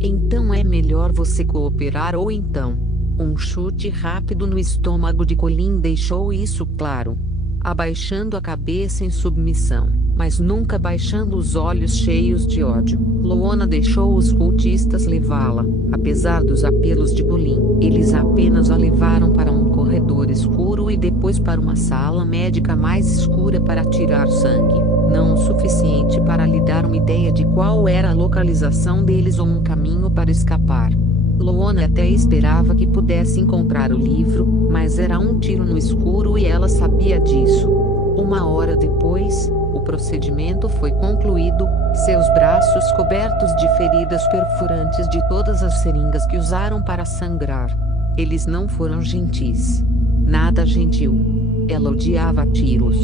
Então é melhor você cooperar ou então. Um chute rápido no estômago de Colin deixou isso claro. Abaixando a cabeça em submissão, mas nunca baixando os olhos cheios de ódio, Luona deixou os cultistas levá-la. Apesar dos apelos de Colin, eles apenas a levaram para um corredor escuro e depois para uma sala médica mais escura para tirar sangue. Não o suficiente para lhe dar uma ideia de qual era a localização deles ou um caminho para escapar. Luona até esperava que pudesse encontrar o livro, mas era um tiro no escuro e ela sabia disso. Uma hora depois, o procedimento foi concluído, seus braços cobertos de feridas perfurantes de todas as seringas que usaram para sangrar. Eles não foram gentis. Nada gentil. Ela odiava tiros.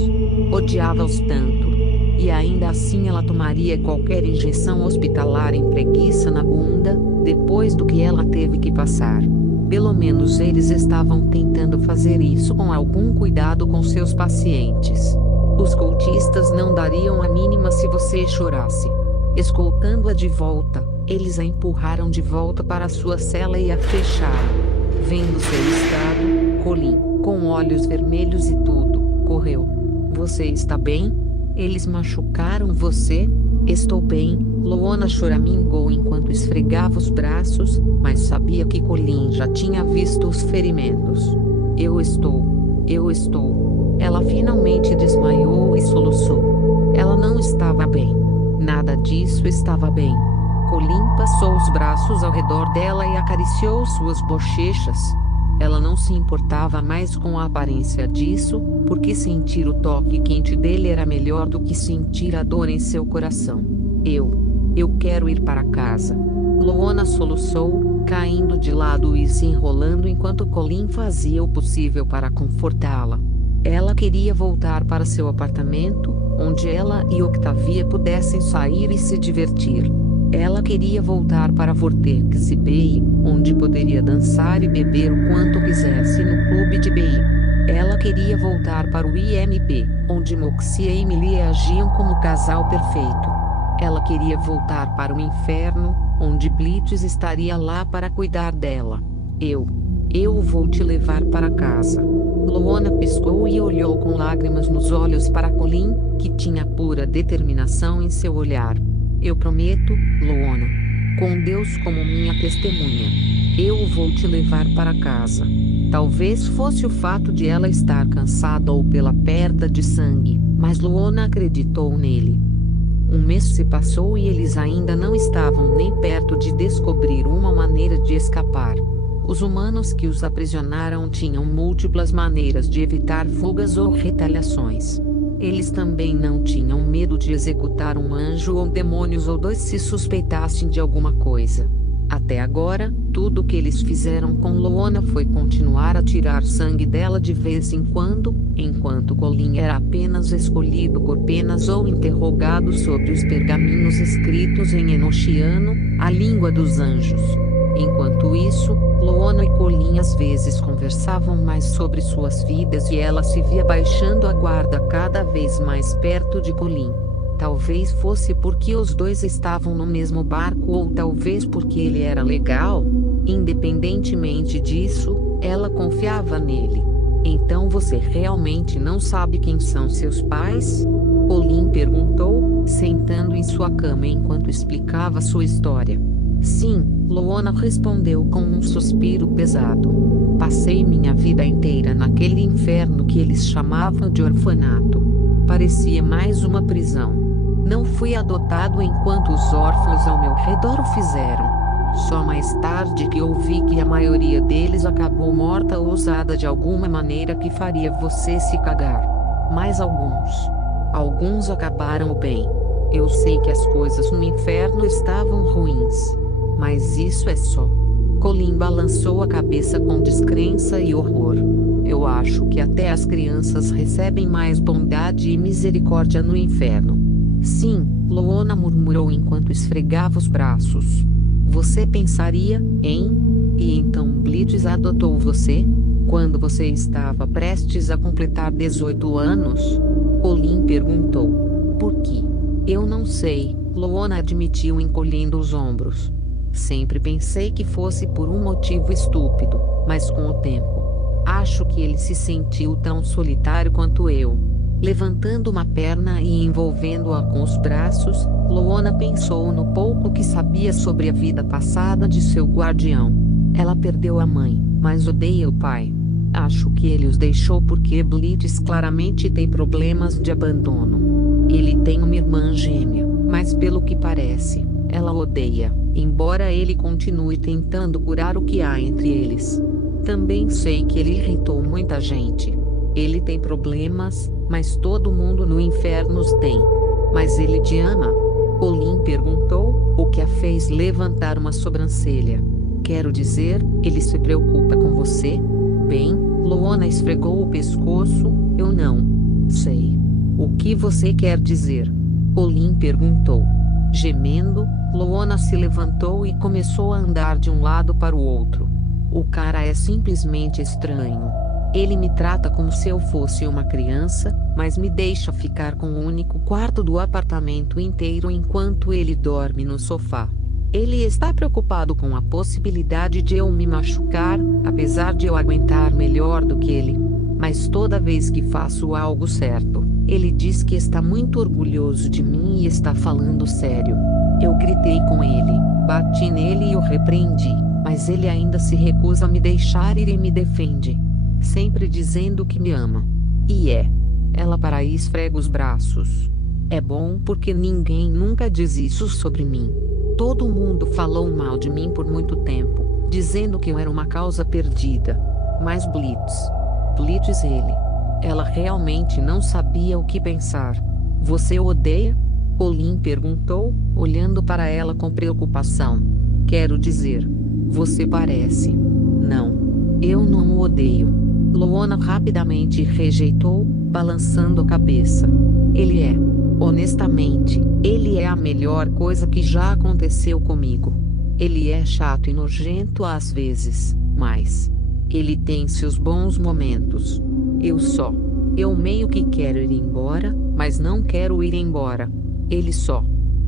Odiava-os tanto. E ainda assim ela tomaria qualquer injeção hospitalar em preguiça na bunda, depois do que ela teve que passar. Pelo menos eles estavam tentando fazer isso com algum cuidado com seus pacientes. Os cultistas não dariam a mínima se você chorasse. Escoltando-a de volta, eles a empurraram de volta para sua cela e a fecharam. Vendo seu estado, Colin, com olhos vermelhos e tudo, correu. Você está bem? Eles machucaram você? Estou bem, Luona choramingou enquanto esfregava os braços, mas sabia que Colin já tinha visto os ferimentos. Eu estou. Ela finalmente desmaiou e soluçou. Ela não estava bem. Nada disso estava bem. Colin passou os braços ao redor dela e acariciou suas bochechas. Ela não se importava mais com a aparência disso, porque sentir o toque quente dele era melhor do que sentir a dor em seu coração. Eu quero ir para casa. Luona soluçou, caindo de lado e se enrolando enquanto Colin fazia o possível para confortá-la. Ela queria voltar para seu apartamento, onde ela e Octavia pudessem sair e se divertir. Ela queria voltar para Vortex Bay, onde poderia dançar e beber o quanto quisesse no clube de Bay. Ela queria voltar para o IMP, onde Moxie e Emily agiam como o casal perfeito. Ela queria voltar para o inferno, onde Blitz estaria lá para cuidar dela. Eu vou te levar para casa. Luona piscou e olhou com lágrimas nos olhos para Colin, que tinha pura determinação em seu olhar. Eu prometo, Luona. Com Deus como minha testemunha. Eu vou te levar para casa. Talvez fosse o fato de ela estar cansada ou pela perda de sangue, mas Luona acreditou nele. Um mês se passou e eles ainda não estavam nem perto de descobrir uma maneira de escapar. Os humanos que os aprisionaram tinham múltiplas maneiras de evitar fugas ou retaliações. Eles também não tinham medo de executar um anjo ou demônios ou dois se suspeitassem de alguma coisa. Até agora, tudo o que eles fizeram com Luona foi continuar a tirar sangue dela de vez em quando, enquanto Colin era apenas escolhido por penas ou interrogado sobre os pergaminhos escritos em Enochiano, a língua dos anjos. Enquanto isso, Luona e Colin às vezes conversavam mais sobre suas vidas e ela se via baixando a guarda cada vez mais perto de Colin. Talvez fosse porque os dois estavam no mesmo barco ou talvez porque ele era legal. Independentemente disso, ela confiava nele. Então você realmente não sabe quem são seus pais? Colin perguntou, sentando em sua cama enquanto explicava sua história. Sim, Loana respondeu com um suspiro pesado. Passei minha vida inteira naquele inferno que eles chamavam de orfanato. Parecia mais uma prisão. Não fui adotado enquanto os órfãos ao meu redor o fizeram. Só mais tarde que ouvi que a maioria deles acabou morta ou usada de alguma maneira que faria você se cagar. Mas alguns acabaram bem. Eu sei que as coisas no inferno estavam ruins. Mas isso é só. Colin balançou a cabeça com descrença e horror. Eu acho que até as crianças recebem mais bondade e misericórdia no inferno. Sim, Loana murmurou enquanto esfregava os braços. Você pensaria, hein? E então Blitz adotou você? Quando você estava prestes a completar 18 anos? Colin perguntou. Por quê? Eu não sei, Loana admitiu encolhendo os ombros. Sempre pensei que fosse por um motivo estúpido, mas com o tempo, acho que ele se sentiu tão solitário quanto eu. Levantando uma perna e envolvendo-a com os braços, Loana pensou no pouco que sabia sobre a vida passada de seu guardião. Ela perdeu a mãe, mas odeia o pai. Acho que ele os deixou porque Blitz claramente tem problemas de abandono. Ele tem uma irmã gêmea, mas pelo que parece, ela odeia, embora ele continue tentando curar o que há entre eles. Também sei que ele irritou muita gente. Ele tem problemas, mas todo mundo no inferno os tem. Mas ele te ama? Colin perguntou, o que a fez levantar uma sobrancelha. Quero dizer, ele se preocupa com você? Bem, Loana esfregou o pescoço, eu não sei. O que você quer dizer? Colin perguntou. Gemendo, Loana se levantou e começou a andar de um lado para o outro. O cara é simplesmente estranho. Ele me trata como se eu fosse uma criança, mas me deixa ficar com o único quarto do apartamento inteiro enquanto ele dorme no sofá. Ele está preocupado com a possibilidade de eu me machucar, apesar de eu aguentar melhor do que ele. Mas toda vez que faço algo certo, ele diz que está muito orgulhoso de mim e está falando sério. Eu gritei com ele, bati nele e o repreendi, mas ele ainda se recusa a me deixar ir e me defende. Sempre dizendo que me ama. E ela para aí esfrega os braços. É bom porque ninguém nunca diz isso sobre mim. Todo mundo falou mal de mim por muito tempo, dizendo que eu era uma causa perdida. Mas Blitz ela realmente não sabia o que pensar. Você o odeia? Colin perguntou, olhando para ela com preocupação. Quero dizer, você parece. Não. Eu não o odeio. Loana rapidamente rejeitou, balançando a cabeça. Ele é. Honestamente, ele é a melhor coisa que já aconteceu comigo. Ele é chato e nojento às vezes, mas ele tem seus bons momentos. Eu meio que quero ir embora, mas não quero ir embora.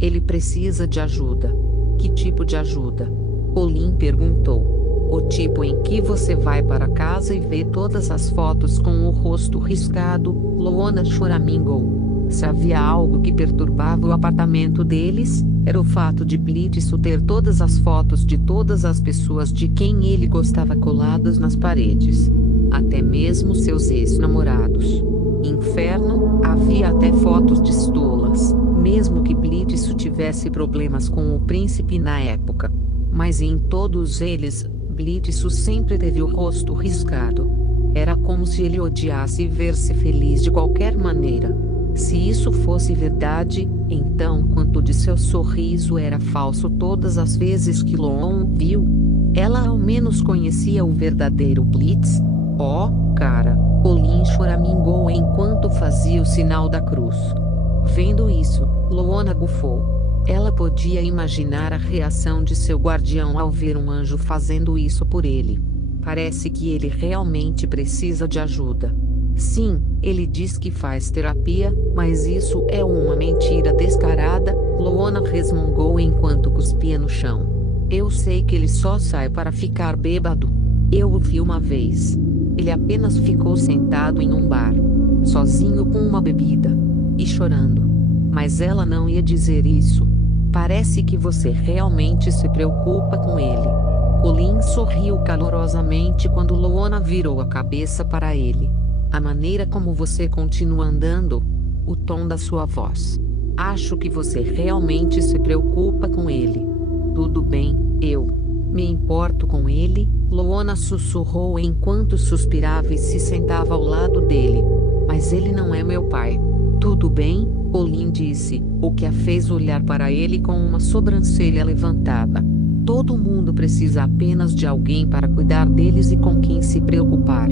Ele precisa de ajuda. Que tipo de ajuda? Colin perguntou. O tipo em que você vai para casa e vê todas as fotos com o rosto riscado, Loana choramingou. Se havia algo que perturbava o apartamento deles, era o fato de Blitz ter todas as fotos de todas as pessoas de quem ele gostava coladas nas paredes. Até mesmo seus ex-namorados. Inferno, havia até fotos de estolas, mesmo que Blitz tivesse problemas com o príncipe na época. Mas em todos eles, Blitz sempre teve o rosto riscado. Era como se ele odiasse ver-se feliz de qualquer maneira. Se isso fosse verdade, então quanto de seu sorriso era falso todas as vezes que Loan viu? Ela ao menos conhecia o verdadeiro Blitz. Oh, cara, Colin choramingou enquanto fazia o sinal da cruz. Vendo isso, Loana bufou. Ela podia imaginar a reação de seu guardião ao ver um anjo fazendo isso por ele. Parece que ele realmente precisa de ajuda. Sim, ele diz que faz terapia, mas isso é uma mentira descarada, Luana resmungou enquanto cuspia no chão. Eu sei que ele só sai para ficar bêbado. Eu o vi uma vez. Ele apenas ficou sentado em um bar, sozinho com uma bebida, e chorando. Mas ela não ia dizer isso. Parece que você realmente se preocupa com ele. Colin sorriu calorosamente quando Luana virou a cabeça para ele. A maneira como você continua andando, o tom da sua voz. Acho que você realmente se preocupa com ele. Tudo bem, eu me importo com ele, Luana sussurrou enquanto suspirava e se sentava ao lado dele. Mas ele não é meu pai. Tudo bem, Colin disse, o que a fez olhar para ele com uma sobrancelha levantada. Todo mundo precisa apenas de alguém para cuidar deles e com quem se preocupar.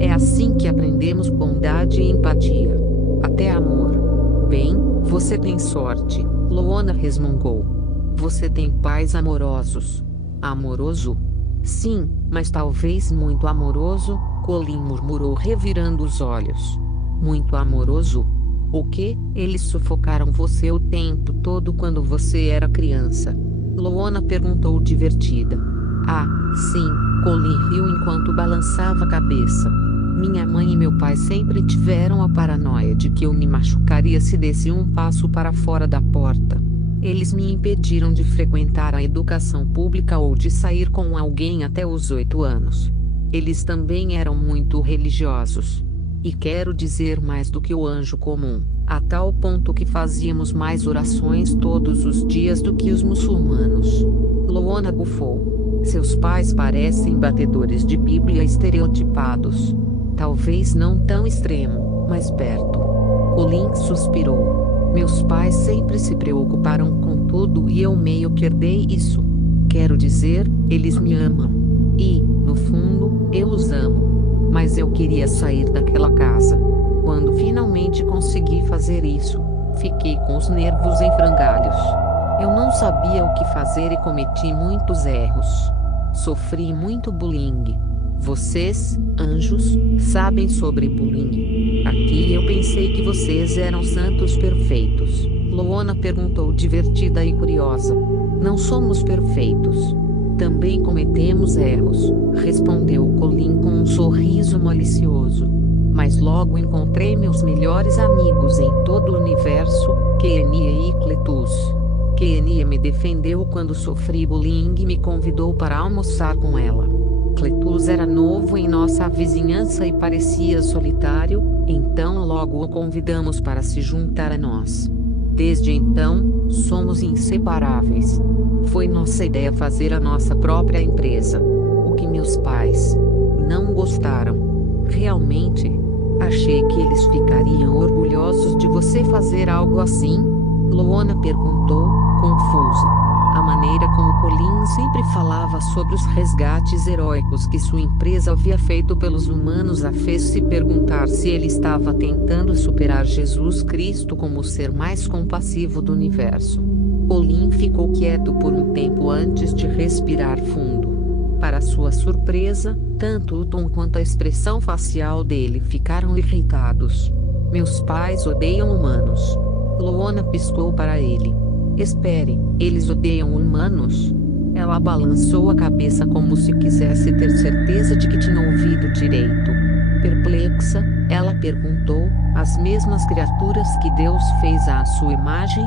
É assim que aprendemos bondade e empatia. Até amor. Bem, você tem sorte, Luana resmungou. Você tem pais amorosos. Amoroso? Sim, mas talvez muito amoroso, Colin murmurou revirando os olhos. Muito amoroso? O quê? Eles sufocaram você o tempo todo quando você era criança? Luana perguntou divertida. Ah, sim, Colin riu enquanto balançava a cabeça. Minha mãe e meu pai sempre tiveram a paranoia de que eu me machucaria se desse um passo para fora da porta. Eles me impediram de frequentar a educação pública ou de sair com alguém até os 8 anos. Eles também eram muito religiosos. E quero dizer mais do que o anjo comum, a tal ponto que fazíamos mais orações todos os dias do que os muçulmanos. Luana bufou. Seus pais parecem batedores de Bíblia estereotipados. Talvez não tão extremo, mas perto. Colin suspirou. Meus pais sempre se preocuparam com tudo e eu meio que herdei isso. Quero dizer, eles me amam. E, no fundo, eu os amo. Mas eu queria sair daquela casa. Quando finalmente consegui fazer isso, fiquei com os nervos em frangalhos. Eu não sabia o que fazer e cometi muitos erros. Sofri muito bullying. Vocês, anjos, sabem sobre bullying. Aqui eu pensei que vocês eram santos perfeitos. Luana perguntou divertida e curiosa. Não somos perfeitos. Também cometemos erros, respondeu Colin com um sorriso malicioso. Mas logo encontrei meus melhores amigos em todo o universo, Kenia e Cletus. Kenia me defendeu quando sofri bullying e me convidou para almoçar com ela. Cletus era novo em nossa vizinhança e parecia solitário, então logo o convidamos para se juntar a nós. Desde então, somos inseparáveis. Foi nossa ideia fazer a nossa própria empresa. O que meus pais não gostaram. Realmente, achei que eles ficariam orgulhosos de você fazer algo assim? Luana perguntou, confusa. A maneira como Colin sempre falava sobre os resgates heróicos que sua empresa havia feito pelos humanos a fez-se perguntar se ele estava tentando superar Jesus Cristo como o ser mais compassivo do universo. Colin ficou quieto por um tempo antes de respirar fundo. Para sua surpresa, tanto o tom quanto a expressão facial dele ficaram irritados. Meus pais odeiam humanos. Luana piscou para ele. Espere, eles odeiam humanos? Ela balançou a cabeça como se quisesse ter certeza de que tinha ouvido direito. Perplexa, ela perguntou, as mesmas criaturas que Deus fez à sua imagem?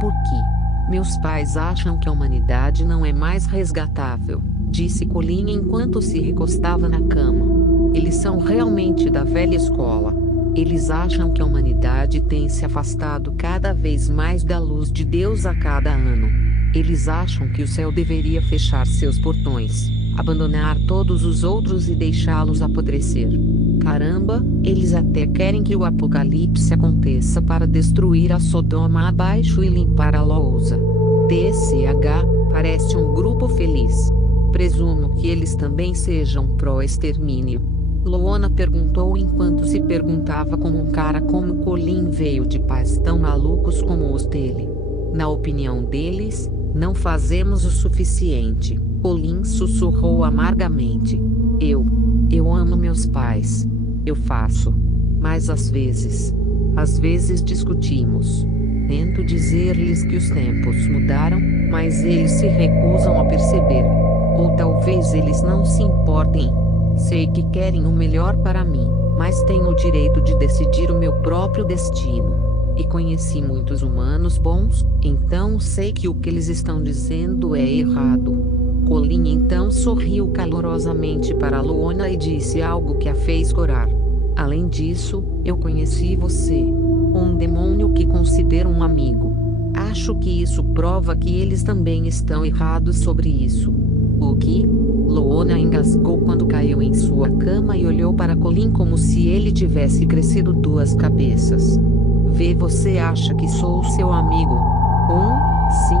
Por quê? Meus pais acham que a humanidade não é mais resgatável, disse Colin enquanto se recostava na cama. Eles são realmente da velha escola. Eles acham que a humanidade tem se afastado cada vez mais da luz de Deus a cada ano. Eles acham que o céu deveria fechar seus portões, abandonar todos os outros e deixá-los apodrecer. Caramba, eles até querem que o apocalipse aconteça para destruir a Sodoma abaixo e limpar a lousa. TSH, parece um grupo feliz. Presumo que eles também sejam pró-extermínio. Luana perguntou enquanto se perguntava como um cara como Colin veio de pais tão malucos como os dele. Na opinião deles, não fazemos o suficiente, Colin sussurrou amargamente. Eu amo meus pais. Eu faço. Mas às vezes discutimos. Tento dizer-lhes que os tempos mudaram, mas eles se recusam a perceber. Ou talvez eles não se importem. Sei que querem o melhor para mim, mas tenho o direito de decidir o meu próprio destino. E conheci muitos humanos bons, então sei que o que eles estão dizendo é errado. Colin então sorriu calorosamente para Luona e disse algo que a fez corar. Além disso, eu conheci você. Um demônio que considero um amigo. Acho que isso prova que eles também estão errados sobre isso. O que? Luona engasgou quando caiu em sua cama e olhou para Colin como se ele tivesse crescido 2 cabeças. Você acha que sou seu amigo? Sim?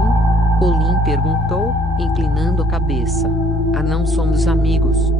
Colin perguntou, inclinando a cabeça. Não somos amigos.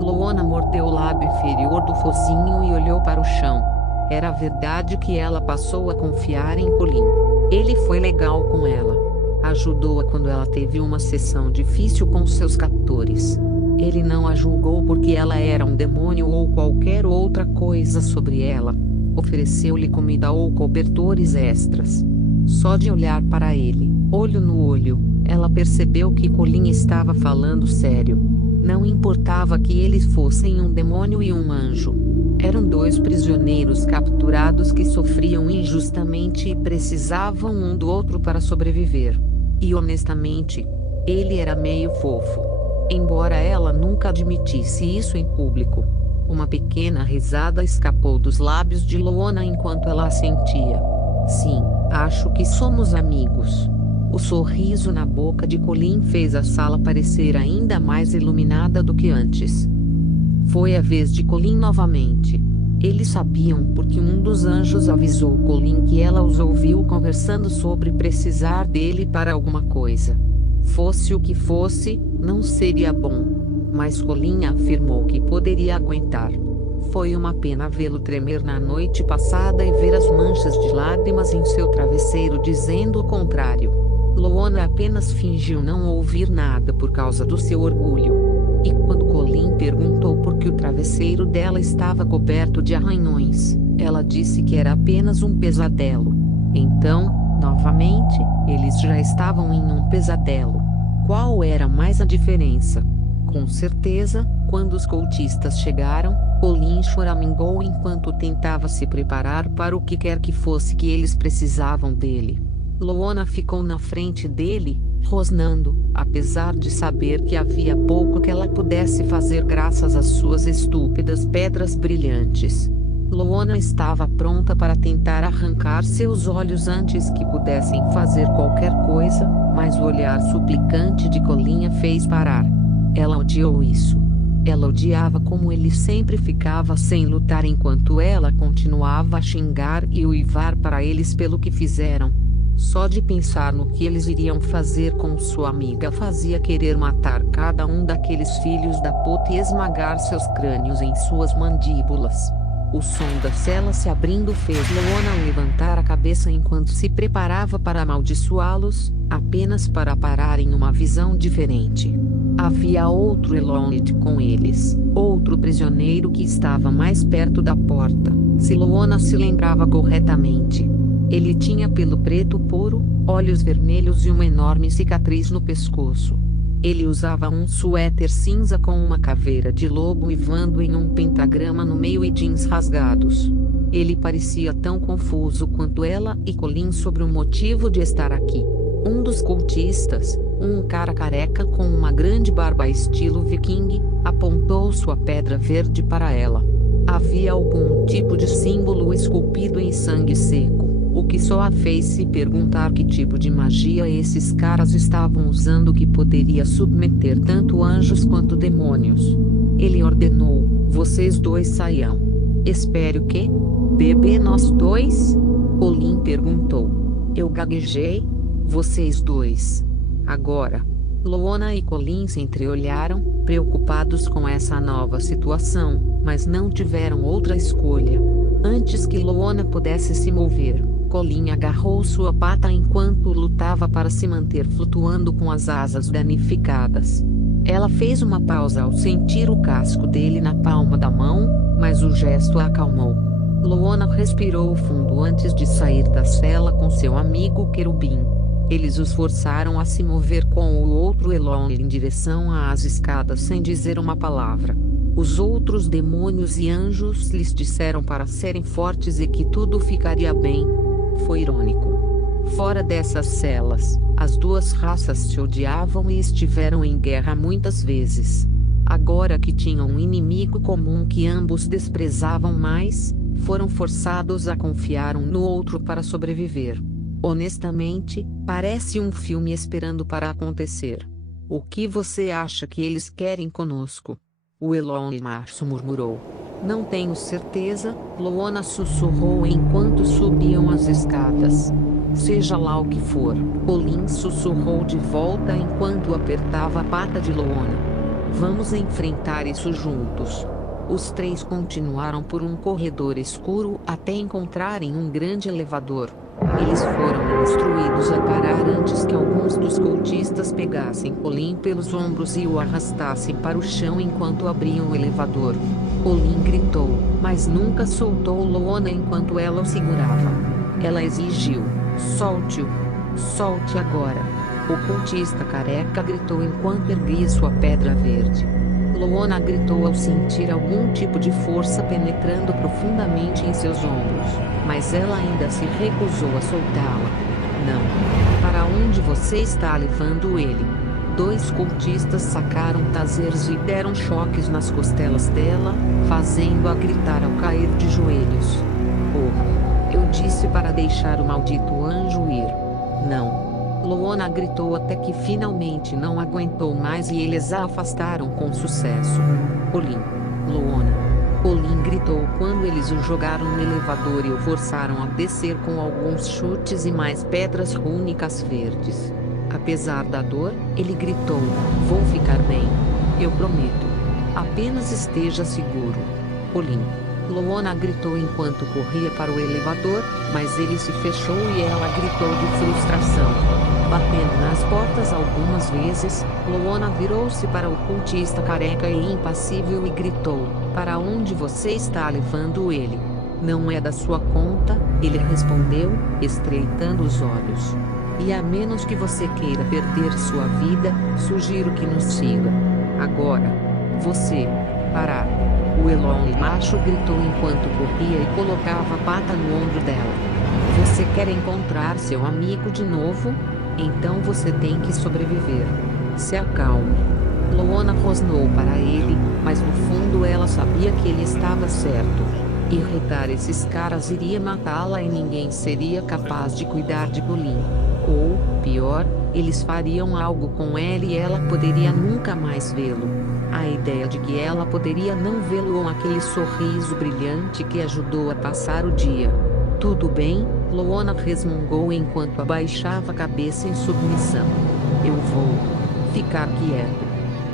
Luona mordeu o lábio inferior do focinho e olhou para o chão. Era verdade que ela passou a confiar em Colin. Ele foi legal com ela. Ajudou-a quando ela teve uma sessão difícil com seus captores. Ele não a julgou porque ela era um demônio ou qualquer outra coisa sobre ela. Ofereceu-lhe comida ou cobertores extras. Só de olhar para ele, olho no olho, ela percebeu que Colin estava falando sério. Não importava que eles fossem um demônio e um anjo. Eram 2 prisioneiros capturados que sofriam injustamente e precisavam um do outro para sobreviver. E honestamente, ele era meio fofo. Embora ela nunca admitisse isso em público. Uma pequena risada escapou dos lábios de Luona enquanto ela assentia. Sim, acho que somos amigos. O sorriso na boca de Colin fez a sala parecer ainda mais iluminada do que antes. Foi a vez de Colin novamente. Eles sabiam porque um dos anjos avisou Colin que ela os ouviu conversando sobre precisar dele para alguma coisa. Fosse o que fosse, não seria bom. Mas Colin afirmou que poderia aguentar. Foi uma pena vê-lo tremer na noite passada e ver as manchas de lágrimas em seu travesseiro dizendo o contrário. Luona apenas fingiu não ouvir nada por causa do seu orgulho. E quando Colin perguntou por que o travesseiro dela estava coberto de arranhões, ela disse que era apenas um pesadelo. Então, novamente, eles já estavam em um pesadelo. Qual era mais a diferença? Com certeza, quando os cultistas chegaram, Colin choramingou enquanto tentava se preparar para o que quer que fosse que eles precisavam dele. Luona ficou na frente dele, rosnando, apesar de saber que havia pouco que ela pudesse fazer graças às suas estúpidas pedras brilhantes. Luona estava pronta para tentar arrancar seus olhos antes que pudessem fazer qualquer coisa, mas o olhar suplicante de Colin a fez parar. Ela odiou isso. Ela odiava como ele sempre ficava sem lutar enquanto ela continuava a xingar e uivar para eles pelo que fizeram. Só de pensar no que eles iriam fazer com sua amiga fazia querer matar cada um daqueles filhos da puta e esmagar seus crânios em suas mandíbulas. O som da cela se abrindo fez Luona levantar a cabeça enquanto se preparava para amaldiçoá-los, apenas para parar em uma visão diferente. Havia outro Elrond com eles, outro prisioneiro que estava mais perto da porta, se Luona se lembrava corretamente. Ele tinha pelo preto puro, olhos vermelhos e uma enorme cicatriz no pescoço. Ele usava um suéter cinza com uma caveira de lobo uivando em um pentagrama no meio e jeans rasgados. Ele parecia tão confuso quanto ela e Colin sobre o motivo de estar aqui. Um dos cultistas, um cara careca com uma grande barba estilo viking, apontou sua pedra verde para ela. Havia algum tipo de símbolo esculpido em sangue seco, o que só a fez se perguntar que tipo de magia esses caras estavam usando que poderia submeter tanto anjos quanto demônios. Ele ordenou: vocês 2 saiam. Espere o quê? Bebê nós 2? Colin perguntou. Eu gaguejei. Vocês 2. Agora. Luona e Colin se entreolharam, preocupados com essa nova situação, mas não tiveram outra escolha. Antes que Luona pudesse se mover, Colin agarrou sua pata enquanto lutava para se manter flutuando com as asas danificadas. Ela fez uma pausa ao sentir o casco dele na palma da mão, mas o gesto a acalmou. Loona respirou fundo antes de sair da cela com seu amigo querubim. Eles os forçaram a se mover com o outro Elon em direção às escadas sem dizer uma palavra. Os outros demônios e anjos lhes disseram para serem fortes e que tudo ficaria bem. Foi irônico. Fora dessas celas, as duas raças se odiavam e estiveram em guerra muitas vezes. Agora que tinham um inimigo comum que ambos desprezavam mais, foram forçados a confiar um no outro para sobreviver. Honestamente, parece um filme esperando para acontecer. O que você acha que eles querem conosco? O Elon macho murmurou. Não tenho certeza, Loona sussurrou enquanto subiam as escadas. Seja lá o que for, Colin sussurrou de volta enquanto apertava a pata de Loona. Vamos enfrentar isso juntos. Os três continuaram por um corredor escuro até encontrarem um grande elevador. Eles foram instruídos a parar antes que alguns dos cultistas pegassem Colin pelos ombros e o arrastassem para o chão enquanto abriam o elevador. Colin gritou, mas nunca soltou Loona enquanto ela o segurava. Ela exigiu: solte-o. Solte agora. O cultista careca gritou enquanto erguia sua pedra verde. Loona gritou ao sentir algum tipo de força penetrando profundamente em seus ombros, mas ela ainda se recusou a soltá-la. Não. Para onde você está levando ele? Dois cultistas sacaram tasers e deram choques nas costelas dela, fazendo-a gritar ao cair de joelhos. Oh! Eu disse para deixar o maldito anjo ir. Não. Loona gritou até que finalmente não aguentou mais e eles a afastaram com sucesso. Colin. Loona. Colin gritou quando eles o jogaram no elevador e o forçaram a descer com alguns chutes e mais pedras rúnicas verdes. Apesar da dor, ele gritou: vou ficar bem. Eu prometo. Apenas esteja seguro. Colin. Loona gritou enquanto corria para o elevador, mas ele se fechou e ela gritou de frustração. Batendo nas portas algumas vezes, Loona virou-se para o cultista careca e impassível e gritou: para onde você está levando ele? Não é da sua conta, ele respondeu, estreitando os olhos. E a menos que você queira perder sua vida, sugiro que nos siga. Agora. Você. Parar. O Elon macho gritou enquanto corria e colocava a pata no ombro dela. Você quer encontrar seu amigo de novo? Então você tem que sobreviver. Se acalme. Loona rosnou para ele, mas no fundo ela sabia que ele estava certo. Irritar esses caras iria matá-la e ninguém seria capaz de cuidar de Colin. Ou, pior, eles fariam algo com ela e ela poderia nunca mais vê-lo. A ideia de que ela poderia não vê-lo com aquele sorriso brilhante que ajudou a passar o dia. Tudo bem, Loona resmungou enquanto abaixava a cabeça em submissão. Eu vou ficar quieto.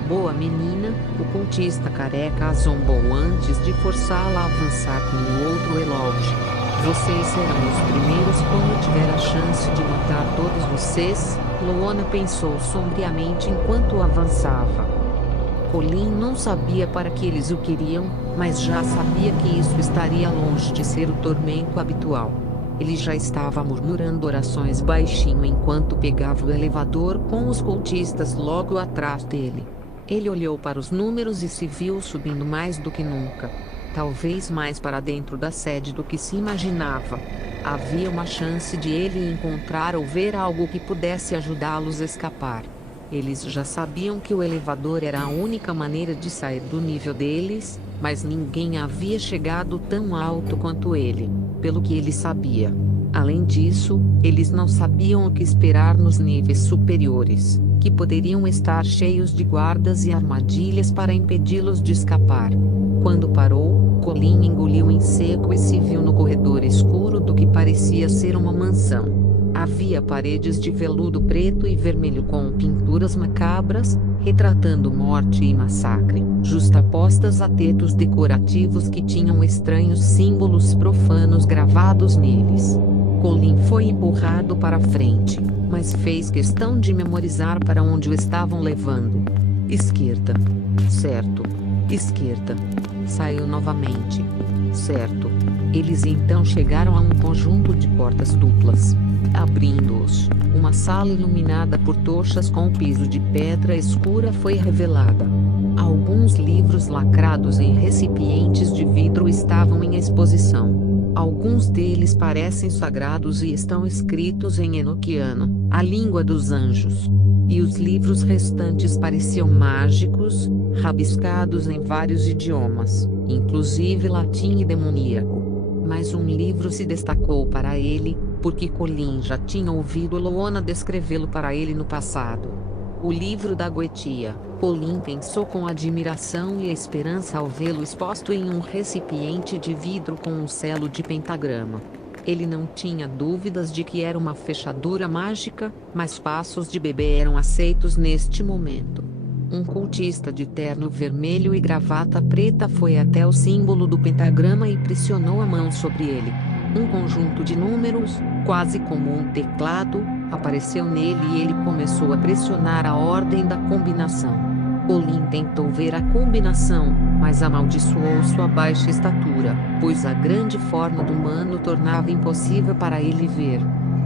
Boa menina, o cultista careca a zombou antes de forçá-la a avançar com o outro relógio. Vocês serão os primeiros quando tiver a chance de matar todos vocês, Loona pensou sombriamente enquanto avançava. Colin não sabia para que eles o queriam, mas já sabia que isso estaria longe de ser o tormento habitual. Ele já estava murmurando orações baixinho enquanto pegava o elevador com os cultistas logo atrás dele. Ele olhou para os números e se viu subindo mais do que nunca. Talvez mais para dentro da sede do que se imaginava. Havia uma chance de ele encontrar ou ver algo que pudesse ajudá-los a escapar. Eles já sabiam que o elevador era a única maneira de sair do nível deles, mas ninguém havia chegado tão alto quanto ele, pelo que ele sabia. Além disso, eles não sabiam o que esperar nos níveis superiores, que poderiam estar cheios de guardas e armadilhas para impedi-los de escapar. Quando parou, Colin engoliu em seco e se viu no corredor escuro do que parecia ser uma mansão. Havia paredes de veludo preto e vermelho com pinturas macabras, retratando morte e massacre, justapostas a tetos decorativos que tinham estranhos símbolos profanos gravados neles. Colin foi empurrado para frente, mas fez questão de memorizar para onde o estavam levando. Esquerda. Certo. Esquerda. Saiu novamente. Certo. Eles então chegaram a um conjunto de portas duplas. Abrindo-os, uma sala iluminada por tochas com piso de pedra escura foi revelada. Alguns livros lacrados em recipientes de vidro estavam em exposição. Alguns deles parecem sagrados e estão escritos em enoquiano, a língua dos anjos. E os livros restantes pareciam mágicos, rabiscados em vários idiomas, inclusive latim e demoníaco. Mas um livro se destacou para ele, porque Colin já tinha ouvido Loona descrevê-lo para ele no passado. O livro da Goetia. Colin pensou com admiração e esperança ao vê-lo exposto em um recipiente de vidro com um selo de pentagrama. Ele não tinha dúvidas de que era uma fechadura mágica, mas passos de bebê eram aceitos neste momento. Um cultista de terno vermelho e gravata preta foi até o símbolo do pentagrama e pressionou a mão sobre ele. Um conjunto de números, quase como um teclado, apareceu nele e ele começou a pressionar a ordem da combinação. Colin tentou ver a combinação, mas amaldiçoou sua baixa estatura, pois a grande forma do humano tornava impossível para ele ver.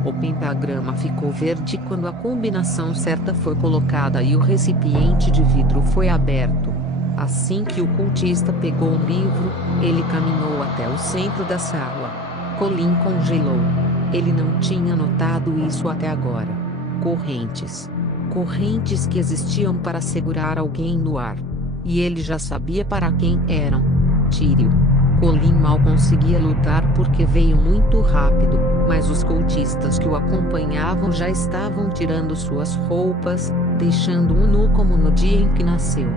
O pentagrama ficou verde quando a combinação certa foi colocada e o recipiente de vidro foi aberto. Assim que o cultista pegou o livro, ele caminhou até o centro da sala. Colin congelou. Ele não tinha notado isso até agora. Correntes. Correntes que existiam para segurar alguém no ar. E ele já sabia para quem eram. Tírio. Colin mal conseguia lutar porque veio muito rápido, mas os cultistas que o acompanhavam já estavam tirando suas roupas, deixando-o nu como no dia em que nasceu.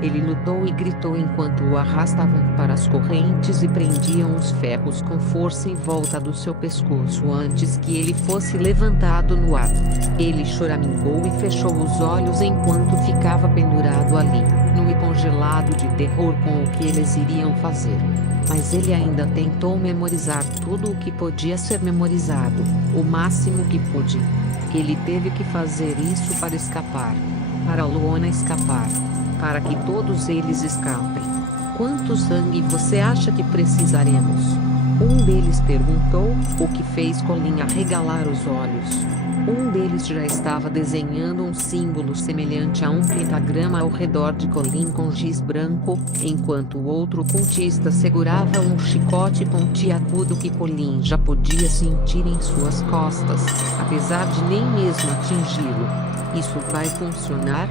Ele lutou e gritou enquanto o arrastavam para as correntes e prendiam os ferros com força em volta do seu pescoço antes que ele fosse levantado no ar. Ele choramingou e fechou os olhos enquanto ficava pendurado ali, nu e congelado de terror com o que eles iriam fazer. Mas ele ainda tentou memorizar tudo o que podia ser memorizado, o máximo que pôde. Ele teve que fazer isso para escapar. Para Loona escapar. Para que todos eles escapem. Quanto sangue você acha que precisaremos? Um deles perguntou, o que fez Colin arregalar os olhos. Um deles já estava desenhando um símbolo semelhante a um pentagrama ao redor de Colin com giz branco, enquanto o outro cultista segurava um chicote pontiagudo que Colin já podia sentir em suas costas, apesar de nem mesmo atingi-lo. Isso vai funcionar?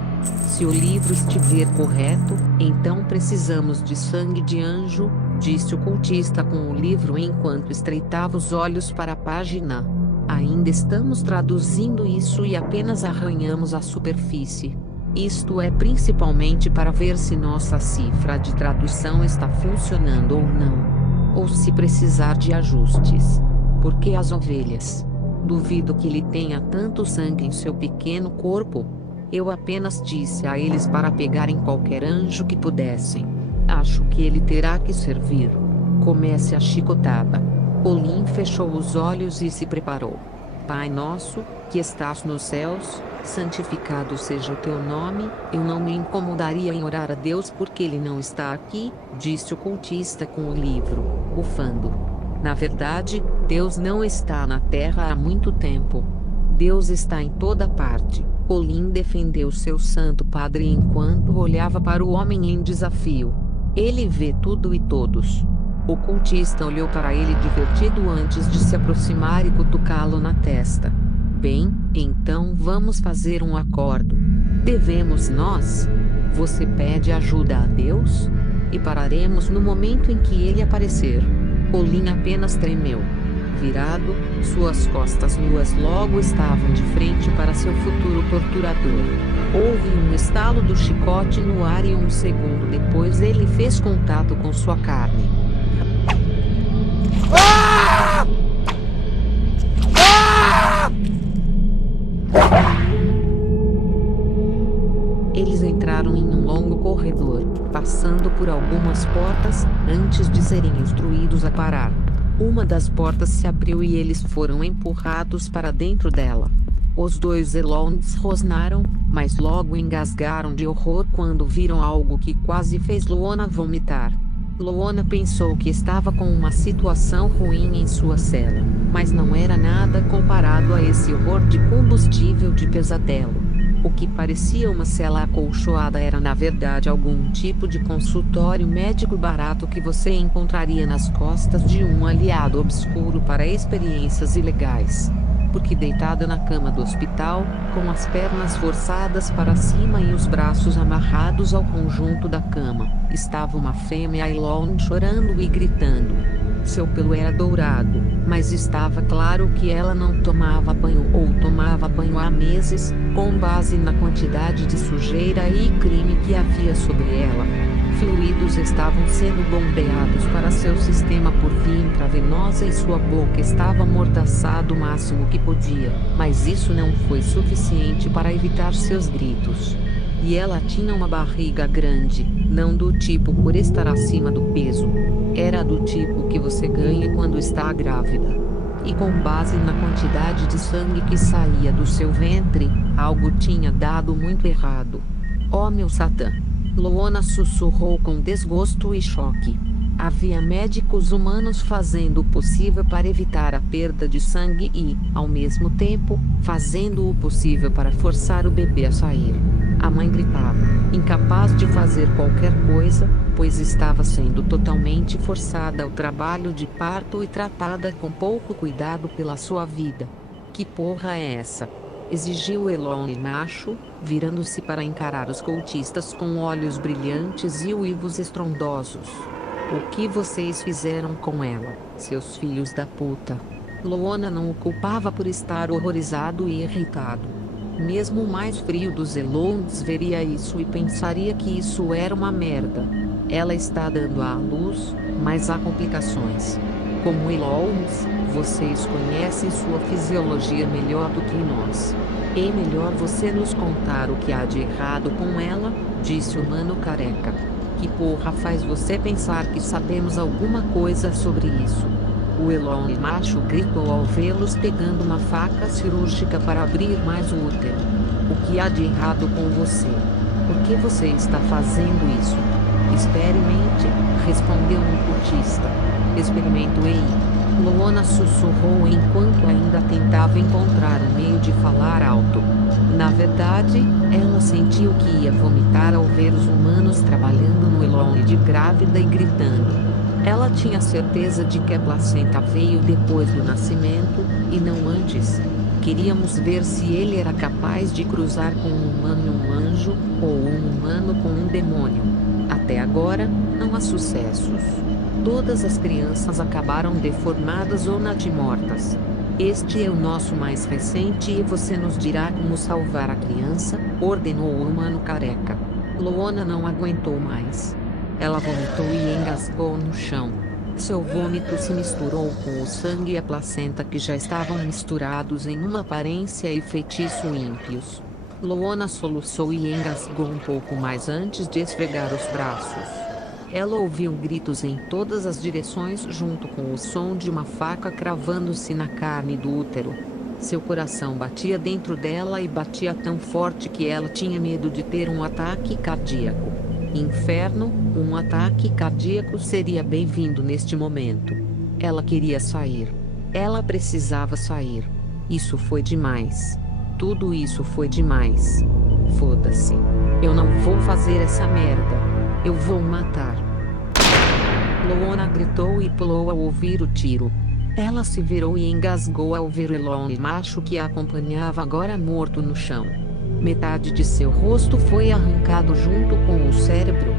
Se o livro estiver correto, então precisamos de sangue de anjo, disse o cultista com o livro enquanto estreitava os olhos para a página. Ainda estamos traduzindo isso e apenas arranhamos a superfície. Isto é principalmente para ver se nossa cifra de tradução está funcionando ou não. Ou se precisar de ajustes. Porque as ovelhas? Duvido que ele tenha tanto sangue em seu pequeno corpo. Eu apenas disse a eles para pegarem qualquer anjo que pudessem. Acho que ele terá que servir. Comece a chicotada. Colin fechou os olhos e se preparou. Pai nosso, que estás nos céus, santificado seja o teu nome. Eu não me incomodaria em orar a Deus porque ele não está aqui, disse o cultista com o livro, bufando. Na verdade, Deus não está na terra há muito tempo. Deus está em toda parte. Colin defendeu seu santo padre enquanto olhava para o homem em desafio. Ele vê tudo e todos. O cultista olhou para ele divertido antes de se aproximar e cutucá-lo na testa. Bem, então vamos fazer um acordo. Devemos nós? Você pede ajuda a Deus? E pararemos no momento em que ele aparecer. Colin apenas tremeu. Virado, suas costas nuas logo estavam de frente para seu futuro torturador. Houve um estalo do chicote no ar e um segundo depois ele fez contato com sua carne. Ah! Ah! Eles entraram em um longo corredor, passando por algumas portas, antes de serem instruídos a parar. Uma das portas se abriu e eles foram empurrados para dentro dela. Os dois Elonds rosnaram, mas logo engasgaram de horror quando viram algo que quase fez Luona vomitar. Luona pensou que estava com uma situação ruim em sua cela, mas não era nada comparado a esse horror de combustível de pesadelo. O que parecia uma cela acolchoada era na verdade algum tipo de consultório médico barato que você encontraria nas costas de um aliado obscuro para experiências ilegais. Porque deitada na cama do hospital, com as pernas forçadas para cima e os braços amarrados ao conjunto da cama, estava uma fêmea Elond chorando e gritando. Seu pelo era dourado, mas estava claro que ela não tomava banho ou tomava banho há meses, com base na quantidade de sujeira e crime que havia sobre ela. Fluidos estavam sendo bombeados para seu sistema por via intravenosa e sua boca estava amordaçada o máximo que podia, mas isso não foi suficiente para evitar seus gritos. E ela tinha uma barriga grande, não do tipo por estar acima do peso. Era do tipo que você ganha quando está grávida. E com base na quantidade de sangue que saía do seu ventre, algo tinha dado muito errado. Oh meu Satã! Luona sussurrou com desgosto e choque. Havia médicos humanos fazendo o possível para evitar a perda de sangue e, ao mesmo tempo, fazendo o possível para forçar o bebê a sair. A mãe gritava, incapaz de fazer qualquer coisa, pois estava sendo totalmente forçada ao trabalho de parto e tratada com pouco cuidado pela sua vida. Que porra é essa? Exigiu Elon macho, virando-se para encarar os cultistas com olhos brilhantes e uivos estrondosos. O que vocês fizeram com ela, seus filhos da puta? Luona não o culpava por estar horrorizado e irritado. Mesmo o mais frio dos Elonds veria isso e pensaria que isso era uma merda. Ela está dando à luz, mas há complicações. Como Elonds, vocês conhecem sua fisiologia melhor do que nós. É melhor você nos contar o que há de errado com ela, disse o mano careca. Que porra faz você pensar que sabemos alguma coisa sobre isso? O Elon macho gritou ao vê-los pegando uma faca cirúrgica para abrir mais o útero. O que há de errado com você? Por que você está fazendo isso? Experimente, respondeu um cultista. Experimento ei. Luona sussurrou enquanto ainda tentava encontrar um meio de falar alto. Na verdade, ela sentiu que ia vomitar ao ver os humanos trabalhando no Elon de grávida e gritando. Ela tinha certeza de que a placenta veio depois do nascimento, e não antes. Queríamos ver se ele era capaz de cruzar com um humano e um anjo, ou um humano com um demônio. Até agora, não há sucessos. Todas as crianças acabaram deformadas ou natimortas. Este é o nosso mais recente e você nos dirá como salvar a criança, ordenou o humano careca. Luona não aguentou mais. Ela vomitou e engasgou no chão. Seu vômito se misturou com o sangue e a placenta que já estavam misturados em uma aparência e feitiço ímpios. Luona soluçou e engasgou um pouco mais antes de esfregar os braços. Ela ouviu gritos em todas as direções junto com o som de uma faca cravando-se na carne do útero. Seu coração batia dentro dela e batia tão forte que ela tinha medo de ter um ataque cardíaco. Inferno, um ataque cardíaco seria bem-vindo neste momento. Ela queria sair. Ela precisava sair. Isso foi demais. Tudo isso foi demais. Foda-se. Eu não vou fazer essa merda. Eu vou matar. Luona gritou e pulou ao ouvir o tiro. Ela se virou e engasgou ao ver Elon macho que a acompanhava agora morto no chão. Metade de seu rosto foi arrancado junto com o cérebro.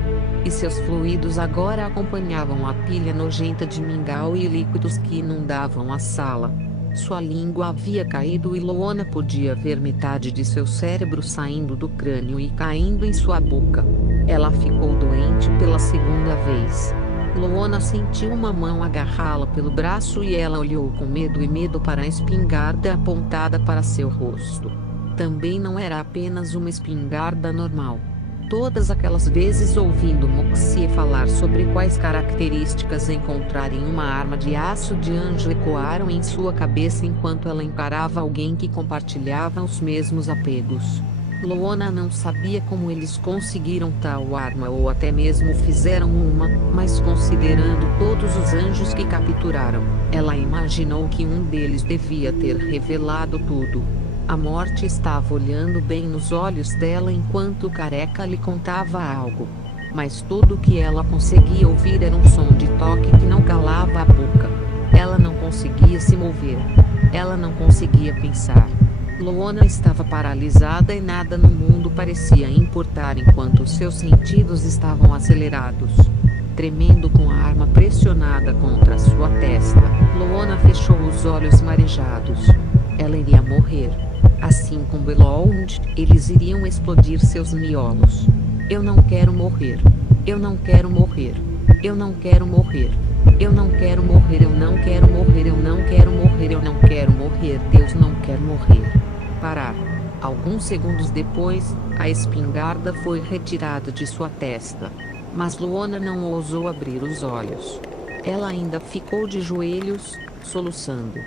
E seus fluidos agora acompanhavam a pilha nojenta de mingau e líquidos que inundavam a sala. Sua língua havia caído e Luona podia ver metade de seu cérebro saindo do crânio e caindo em sua boca. Ela ficou doente pela segunda vez. Luona sentiu uma mão agarrá-la pelo braço e ela olhou com medo para a espingarda apontada para seu rosto. Também não era apenas uma espingarda normal. Todas aquelas vezes ouvindo Moxie falar sobre quais características encontrar em uma arma de aço de anjo ecoaram em sua cabeça enquanto ela encarava alguém que compartilhava os mesmos apegos. Loona não sabia como eles conseguiram tal arma ou até mesmo fizeram uma, mas considerando todos os anjos que capturaram, ela imaginou que um deles devia ter revelado tudo. A morte estava olhando bem nos olhos dela enquanto o careca lhe contava algo. Mas tudo o que ela conseguia ouvir era um som de toque que não calava a boca. Ela não conseguia se mover. Ela não conseguia pensar. Loona estava paralisada e nada no mundo parecia importar enquanto seus sentidos estavam acelerados. Tremendo com a arma pressionada contra sua testa, Loona fechou os olhos marejados. Ela iria morrer. Assim como Belound, eles iriam explodir seus miolos. Eu não quero morrer. Eu não quero morrer. Eu não quero morrer. Eu não quero morrer. Eu não quero morrer. Eu não quero morrer. Eu não quero morrer. Deus não quer morrer. Parar. Alguns segundos depois, a espingarda foi retirada de sua testa. Mas Loona não ousou abrir os olhos. Ela ainda ficou de joelhos, soluçando.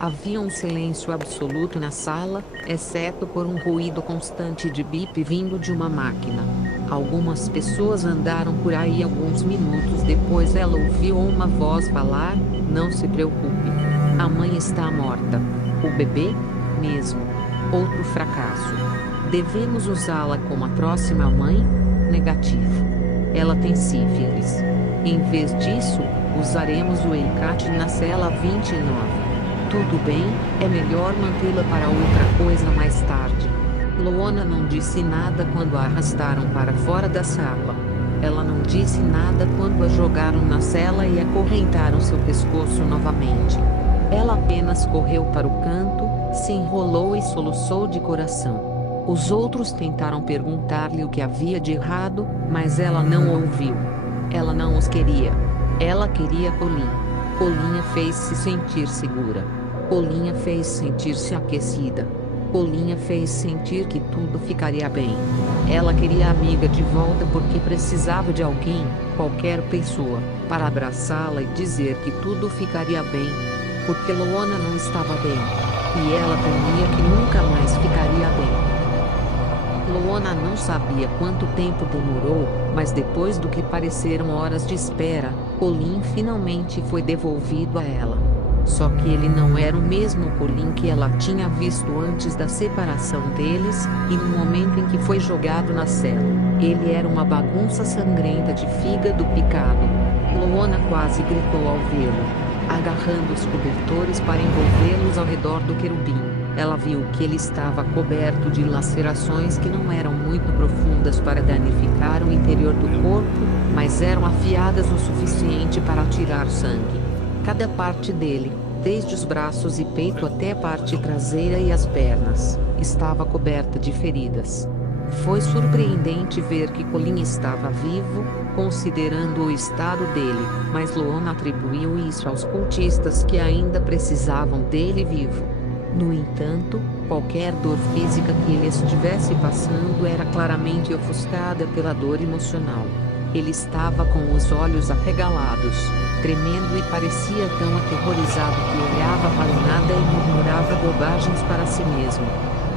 Havia um silêncio absoluto na sala, exceto por um ruído constante de bip vindo de uma máquina. Algumas pessoas andaram por aí alguns minutos depois ela ouviu uma voz falar: "Não se preocupe. A mãe está morta. O bebê? Mesmo. Outro fracasso. Devemos usá-la como a próxima mãe? Negativo. Ela tem sífilis. Em vez disso, usaremos o Eicate na cela 29. Tudo bem, é melhor mantê-la para outra coisa mais tarde." Loona não disse nada quando a arrastaram para fora da sala. Ela não disse nada quando a jogaram na cela e acorrentaram seu pescoço novamente. Ela apenas correu para o canto, se enrolou e soluçou de coração. Os outros tentaram perguntar-lhe o que havia de errado, mas ela não ouviu. Ela não os queria. Ela queria Colleen. Colleen a fez se sentir segura. Colleen a fez sentir-se aquecida. Colleen a fez sentir que tudo ficaria bem. Ela queria a amiga de volta porque precisava de alguém, qualquer pessoa, para abraçá-la e dizer que tudo ficaria bem. Porque Loona não estava bem. E ela temia que nunca mais ficaria bem. Loona não sabia quanto tempo demorou, mas depois do que pareceram horas de espera, Colleen finalmente foi devolvido a ela. Só que ele não era o mesmo Colleen que ela tinha visto antes da separação deles, e no momento em que foi jogado na cela, ele era uma bagunça sangrenta de fígado picado. Loona quase gritou ao vê-lo. Agarrando os cobertores para envolvê-los ao redor do querubim, ela viu que ele estava coberto de lacerações que não eram muito profundas para danificar o interior do corpo, mas eram afiadas o suficiente para tirar sangue. Cada parte dele, desde os braços e peito até a parte traseira e as pernas, estava coberta de feridas. Foi surpreendente ver que Colleen estava vivo, considerando o estado dele, mas Loona atribuiu isso aos cultistas que ainda precisavam dele vivo. No entanto, qualquer dor física que ele estivesse passando era claramente ofuscada pela dor emocional. Ele estava com os olhos arregalados, tremendo e parecia tão aterrorizado que olhava para o nada e murmurava bobagens para si mesmo.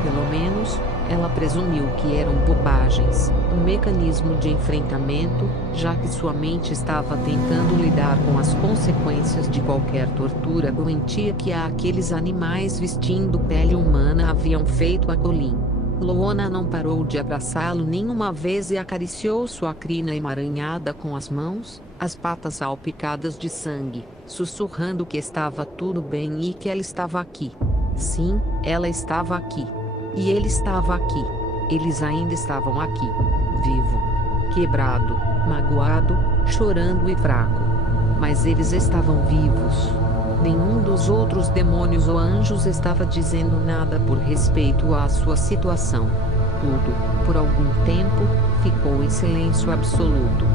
Pelo menos, ela presumiu que eram bobagens, um mecanismo de enfrentamento, já que sua mente estava tentando lidar com as consequências de qualquer tortura doentia que aqueles animais vestindo pele humana haviam feito a Colleen. Loona não parou de abraçá-lo nenhuma vez e acariciou sua crina emaranhada com as mãos, as patas salpicadas de sangue, sussurrando que estava tudo bem e que ela estava aqui. Sim, ela estava aqui. E ele estava aqui. Eles ainda estavam aqui. Vivo. Quebrado, magoado, chorando e fraco. Mas eles estavam vivos. Nenhum dos outros demônios ou anjos estava dizendo nada por respeito à sua situação. Tudo, por algum tempo, ficou em silêncio absoluto.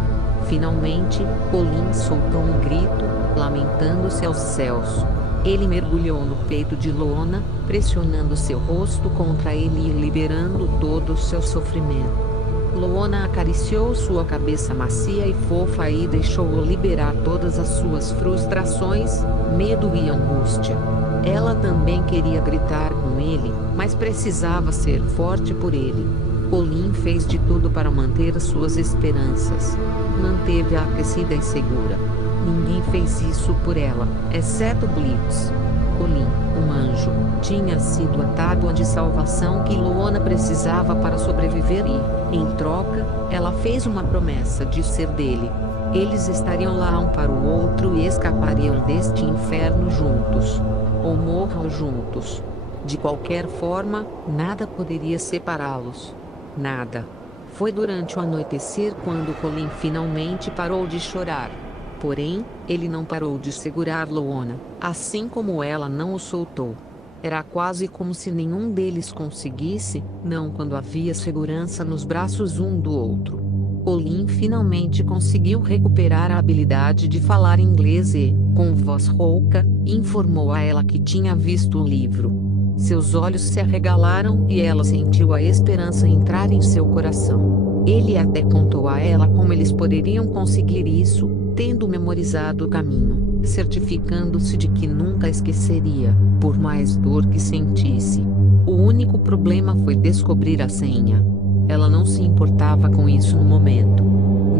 Finalmente, Colleen soltou um grito, lamentando-se aos céus. Ele mergulhou no peito de Loona, pressionando seu rosto contra ele e liberando todo o seu sofrimento. Loana acariciou sua cabeça macia e fofa e deixou-o liberar todas as suas frustrações, medo e angústia. Ela também queria gritar com ele, mas precisava ser forte por ele. Colin fez de tudo para manter suas esperanças. Manteve-a aquecida e segura. Ninguém fez isso por ela, exceto Blitz. Colin, um anjo, tinha sido a tábua de salvação que Loana precisava para sobreviver e, em troca, ela fez uma promessa de ser dele. Eles estariam lá um para o outro e escapariam deste inferno juntos. Ou morram juntos. De qualquer forma, nada poderia separá-los. Nada. Foi durante o anoitecer quando Colin finalmente parou de chorar. Porém, ele não parou de segurar Loana, assim como ela não o soltou. Era quase como se nenhum deles conseguisse, não quando havia segurança nos braços um do outro. Colin finalmente conseguiu recuperar a habilidade de falar inglês e, com voz rouca, informou a ela que tinha visto o livro. Seus olhos se arregalaram e ela sentiu a esperança entrar em seu coração. Ele até contou a ela como eles poderiam conseguir isso, tendo memorizado o caminho, certificando-se de que nunca esqueceria, por mais dor que sentisse. O único problema foi descobrir a senha. Ela não se importava com isso no momento.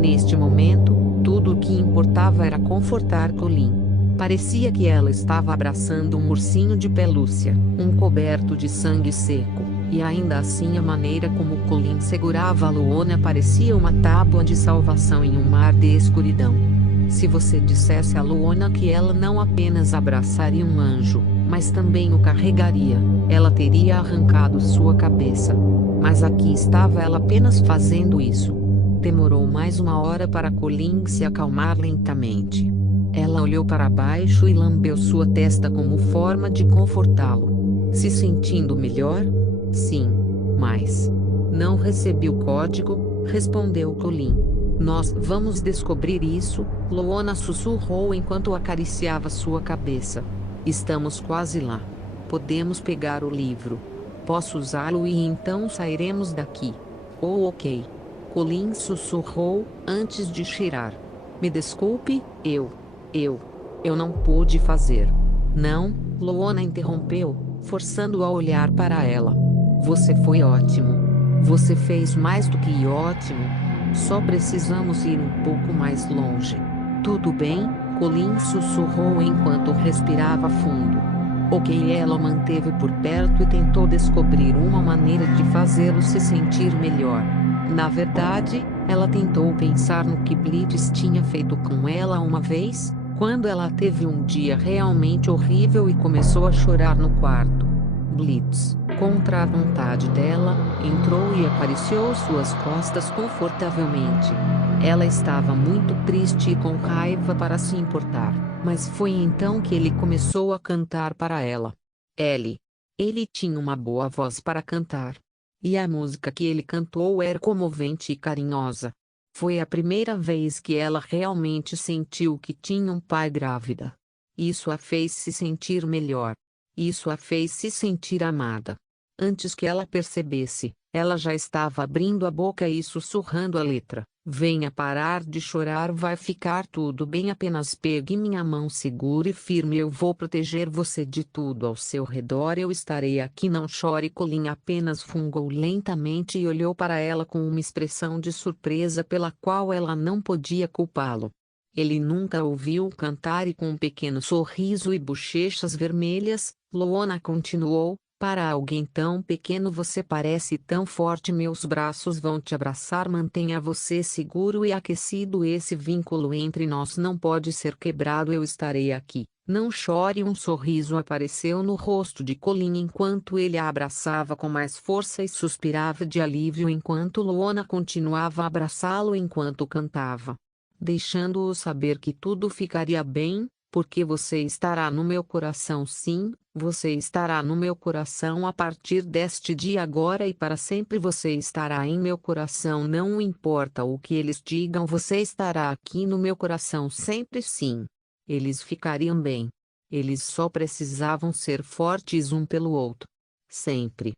Neste momento, tudo o que importava era confortar Colin. Parecia que ela estava abraçando um ursinho de pelúcia, um coberto de sangue seco, e ainda assim a maneira como Colin segurava a Loana parecia uma tábua de salvação em um mar de escuridão. Se você dissesse a Loana que ela não apenas abraçaria um anjo, mas também o carregaria, ela teria arrancado sua cabeça. Mas aqui estava ela apenas fazendo isso. Demorou mais uma hora para Colin se acalmar lentamente. Ela olhou para baixo e lambeu sua testa como forma de confortá-lo. Se sentindo melhor? Sim. Mas não recebi o código, respondeu Colin. Nós vamos descobrir isso, Loana sussurrou enquanto acariciava sua cabeça. Estamos quase lá. Podemos pegar o livro. Posso usá-lo e então sairemos daqui. Oh, ok. Colin sussurrou, antes de cheirar. Me desculpe, eu não pude fazer. Não, Loana interrompeu, forçando-o a olhar para ela. Você foi ótimo. Você fez mais do que ótimo. Só precisamos ir um pouco mais longe. Tudo bem? Colin sussurrou enquanto respirava fundo. Ok, ela o manteve por perto e tentou descobrir uma maneira de fazê-lo se sentir melhor. Na verdade, ela tentou pensar no que Blitz tinha feito com ela uma vez, quando ela teve um dia realmente horrível e começou a chorar no quarto. Blitz, contra a vontade dela, entrou e acariciou suas costas confortavelmente. Ela estava muito triste e com raiva para se importar, mas foi então que ele começou a cantar para ela. Ele tinha uma boa voz para cantar. E a música que ele cantou era comovente e carinhosa. Foi a primeira vez que ela realmente sentiu que tinha um pai grávida. Isso a fez se sentir melhor. Isso a fez se sentir amada. Antes que ela percebesse, ela já estava abrindo a boca e sussurrando a letra. Venha parar de chorar, vai ficar tudo bem, apenas pegue minha mão segura e firme, eu vou proteger você de tudo ao seu redor, eu estarei aqui, não chore. Colin apenas fungou lentamente e olhou para ela com uma expressão de surpresa pela qual ela não podia culpá-lo. Ele nunca ouviu cantar e com um pequeno sorriso e bochechas vermelhas, Loana continuou. Para alguém tão pequeno você parece tão forte, meus braços vão te abraçar, mantenha você seguro e aquecido, esse vínculo entre nós não pode ser quebrado, eu estarei aqui, não chore. Um sorriso apareceu no rosto de Colin enquanto ele a abraçava com mais força e suspirava de alívio enquanto Loana continuava a abraçá-lo enquanto cantava, deixando-o saber que tudo ficaria bem. Porque você estará no meu coração, sim, você estará no meu coração a partir deste dia, agora e para sempre você estará em meu coração, não importa o que eles digam, você estará aqui no meu coração sempre, sim. Eles ficariam bem. Eles só precisavam ser fortes um pelo outro. Sempre.